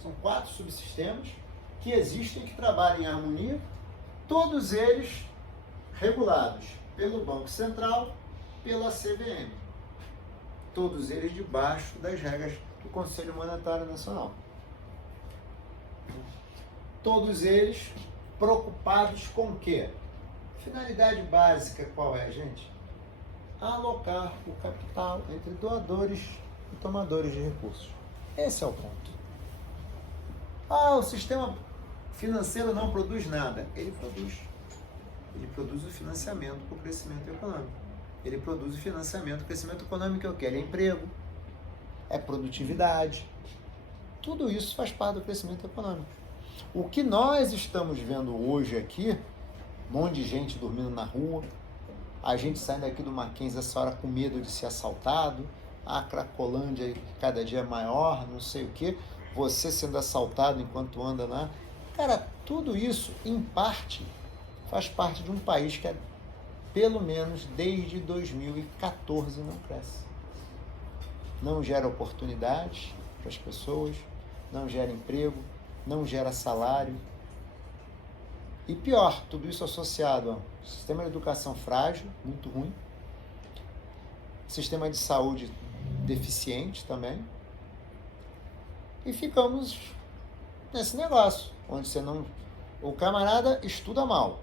São 4 subsistemas que existem, que trabalham em harmonia, todos eles regulados pelo Banco Central, pela CVM. Todos eles debaixo das regras do Conselho Monetário Nacional. Todos eles preocupados com o quê? Finalidade básica qual é, gente? Alocar o capital entre doadores e tomadores de recursos. Esse é o ponto. O sistema financeiro não produz nada. Ele produz. Ele produz o financiamento para o crescimento econômico. Ele produz o financiamento. O crescimento econômico é o quê? É emprego, é produtividade. Tudo isso faz parte do crescimento econômico. O que nós estamos vendo hoje aqui, um monte de gente dormindo na rua, a gente saindo aqui do Mackenzie essa hora com medo de ser assaltado, a Cracolândia cada dia maior, não sei o quê, você sendo assaltado enquanto anda lá. Cara, tudo isso, em parte, faz parte de um país que, pelo menos desde 2014, não cresce. Não gera oportunidades para as pessoas, não gera emprego, não gera salário. E pior, tudo isso associado a um sistema de educação frágil, muito ruim, sistema de saúde deficiente também, e ficamos nesse negócio, onde o camarada estuda mal,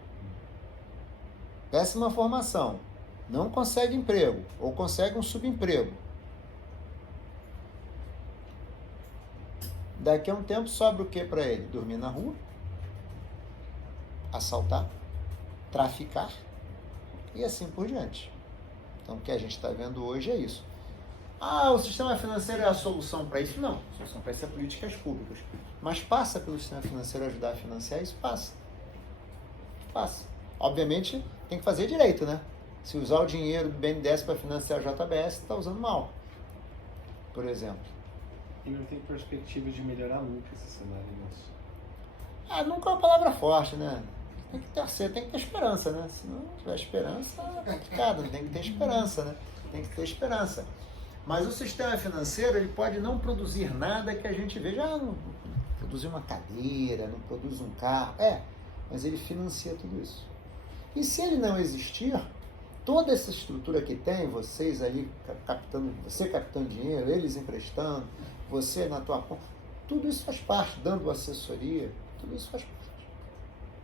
péssima formação, não consegue emprego, ou consegue um subemprego. Daqui a um tempo sobra o que para ele? Dormir na rua, assaltar, traficar e assim por diante. Então o que a gente está vendo hoje é isso. O sistema financeiro é a solução para isso? Não, a solução para isso é políticas públicas. Mas passa pelo sistema financeiro ajudar a financiar isso? Passa. Obviamente tem que fazer direito, né? Se usar o dinheiro do BNDES para financiar o JBS, está usando mal, por exemplo. E não tem perspectiva de melhorar nunca esse cenário nosso. Nunca é uma palavra forte, né? Tem que torcer, tem que ter esperança, né? Se não tiver esperança, é complicado, tem que ter esperança, né? Tem que ter esperança. Mas o sistema financeiro, ele pode não produzir nada que a gente veja, não produzir uma cadeira, não produz um carro, mas ele financia tudo isso. E se ele não existir, toda essa estrutura que tem, vocês ali você captando dinheiro, eles emprestando, você na tua conta, tudo isso faz parte, dando assessoria, tudo isso faz parte.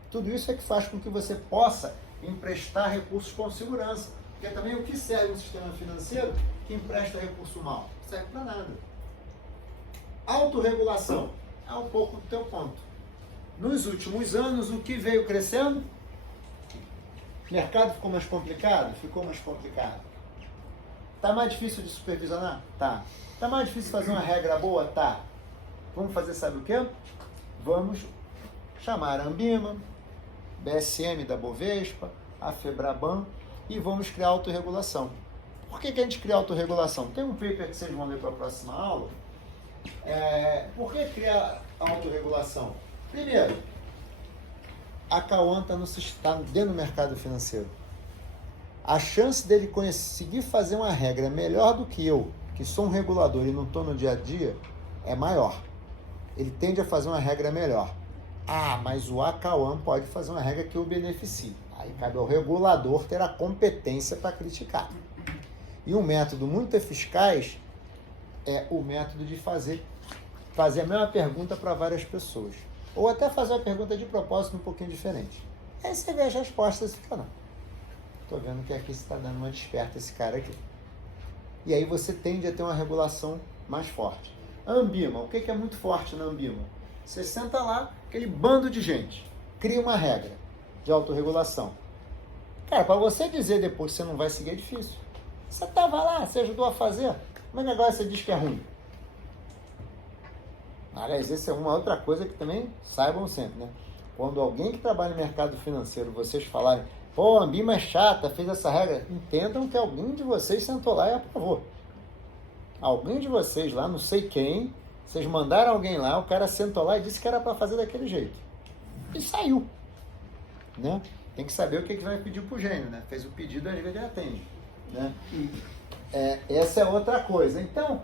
Tudo isso é que faz com que você possa emprestar recursos com segurança. Porque também o que serve um sistema financeiro que empresta recurso mal? Não serve para nada. Autorregulação é um pouco do teu ponto. Nos últimos anos, o que veio crescendo? O mercado ficou mais complicado? Ficou mais complicado. Está mais difícil de supervisionar? Tá. Está mais difícil fazer uma regra boa? Tá. Vamos fazer sabe o quê? Vamos chamar a Ambima, BSM da Bovespa, a Febraban e vamos criar autorregulação. Por que a gente cria autorregulação? Tem um paper que vocês vão ler para a próxima aula. Por que criar autorregulação? Primeiro, a Cauã está dentro do mercado financeiro. A chance dele conseguir fazer uma regra melhor do que eu que sou um regulador e não estou no dia a dia, é maior. Ele tende a fazer uma regra melhor. Ah, mas o ACAUAM pode fazer uma regra que o beneficie. Aí cabe ao regulador ter a competência para criticar. E um método muito eficaz é o método de fazer a mesma pergunta para várias pessoas. Ou até fazer uma pergunta de propósito um pouquinho diferente. Aí você vê as respostas e fica, não. Estou vendo que aqui você está dando uma desperta esse cara aqui. E aí você tende a ter uma regulação mais forte. A Ambima, o que é muito forte na Ambima? Você senta lá, aquele bando de gente, cria uma regra de autorregulação. Cara, para você dizer depois que você não vai seguir é difícil. Você estava lá, você ajudou a fazer, mas agora você diz que é ruim. Aliás, essa é uma outra coisa que também saibam sempre, né? Quando alguém que trabalha no mercado financeiro, vocês falarem, pô, a Ambima é chata, fez essa regra, entendam que alguém de vocês sentou lá e aprovou. Alguém de vocês lá, não sei quem, vocês mandaram alguém lá, o cara sentou lá e disse que era para fazer daquele jeito. E saiu. Né? Tem que saber o que vai pedir pro gênio, né? Fez o pedido, às vezes ele atende. Né? Essa é outra coisa. Então,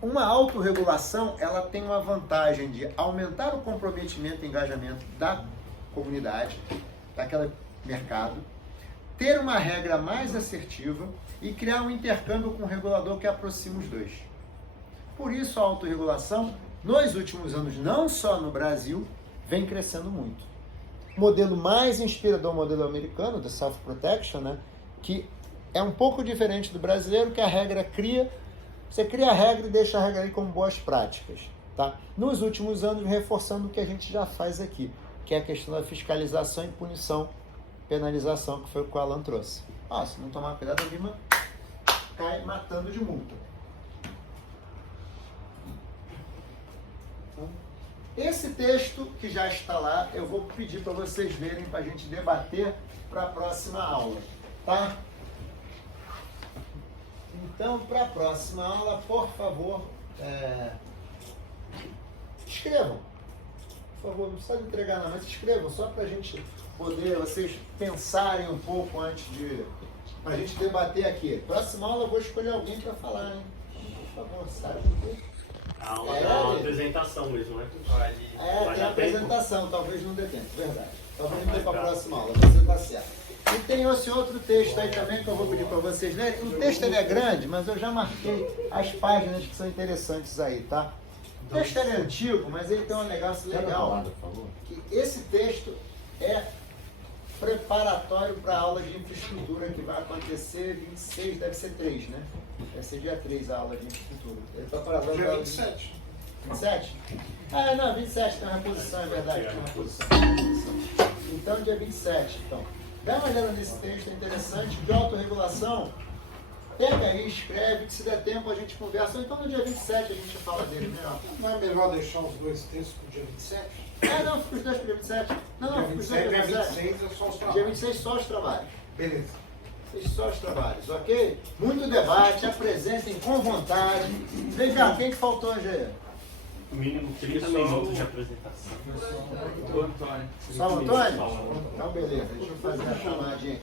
uma autorregulação, ela tem uma vantagem de aumentar o comprometimento e engajamento da comunidade, daquele mercado, ter uma regra mais assertiva e criar um intercâmbio com o regulador que aproxima os dois. Por isso a autorregulação, nos últimos anos, não só no Brasil, vem crescendo muito. O modelo mais inspirador é o modelo americano, do self-protection, né? Que é um pouco diferente do brasileiro, que a regra cria, você cria a regra e deixa a regra aí como boas práticas. Tá? Nos últimos anos, reforçando o que a gente já faz aqui, que é a questão da fiscalização e punição, penalização, que foi o que o Alan trouxe. Se não tomar cuidado, a Ambima cai matando de multa. Esse texto que já está lá, eu vou pedir para vocês verem, para a gente debater para a próxima aula. Tá? Então, para a próxima aula, por favor, escrevam. Por favor, não precisa entregar nada, mas escrevam, só para a gente poder, vocês pensarem um pouco antes de... para a gente debater aqui. Próxima aula eu vou escolher alguém para falar, hein? Por favor, sabe um pouco. A aula é uma apresentação mesmo, né? Tem a apresentação, talvez não dê tempo, verdade. Talvez não dê para a próxima aula, você está certo. E tem esse outro texto aí também que eu vou pedir para vocês lerem. O texto ele é grande, mas eu já marquei as páginas que são interessantes aí, tá? O texto ele é antigo, mas ele tem um negócio legal. Que esse texto é preparatório para a aula de infraestrutura que vai acontecer 26, deve ser 3, né? Vai ser dia 3 a aula de infraestrutura. Ele está preparado Dia 27. 27? Não, 27 tem uma reposição, é verdade, tem uma reposição. Então, dia 27, então. Dá uma olhada nesse texto, é interessante, de autorregulação. Pega aí, escreve, que se der tempo a gente conversa. Ou então no dia 27 a gente fala dele, né? Não é melhor deixar os dois textos para o dia 27? Não, fica os dois para o dia 27. Não, fica os dois para o dia 27. Dia 26 é só os trabalhos. Dia 26 só os trabalhos. Beleza. Só os trabalhos, ok? Muito debate, apresentem com vontade. Vem cá, quem que faltou hoje aí? Mínimo 30 minutos de apresentação. O Antônio. Só o Antônio? Então beleza, deixa eu fazer a chamadinha.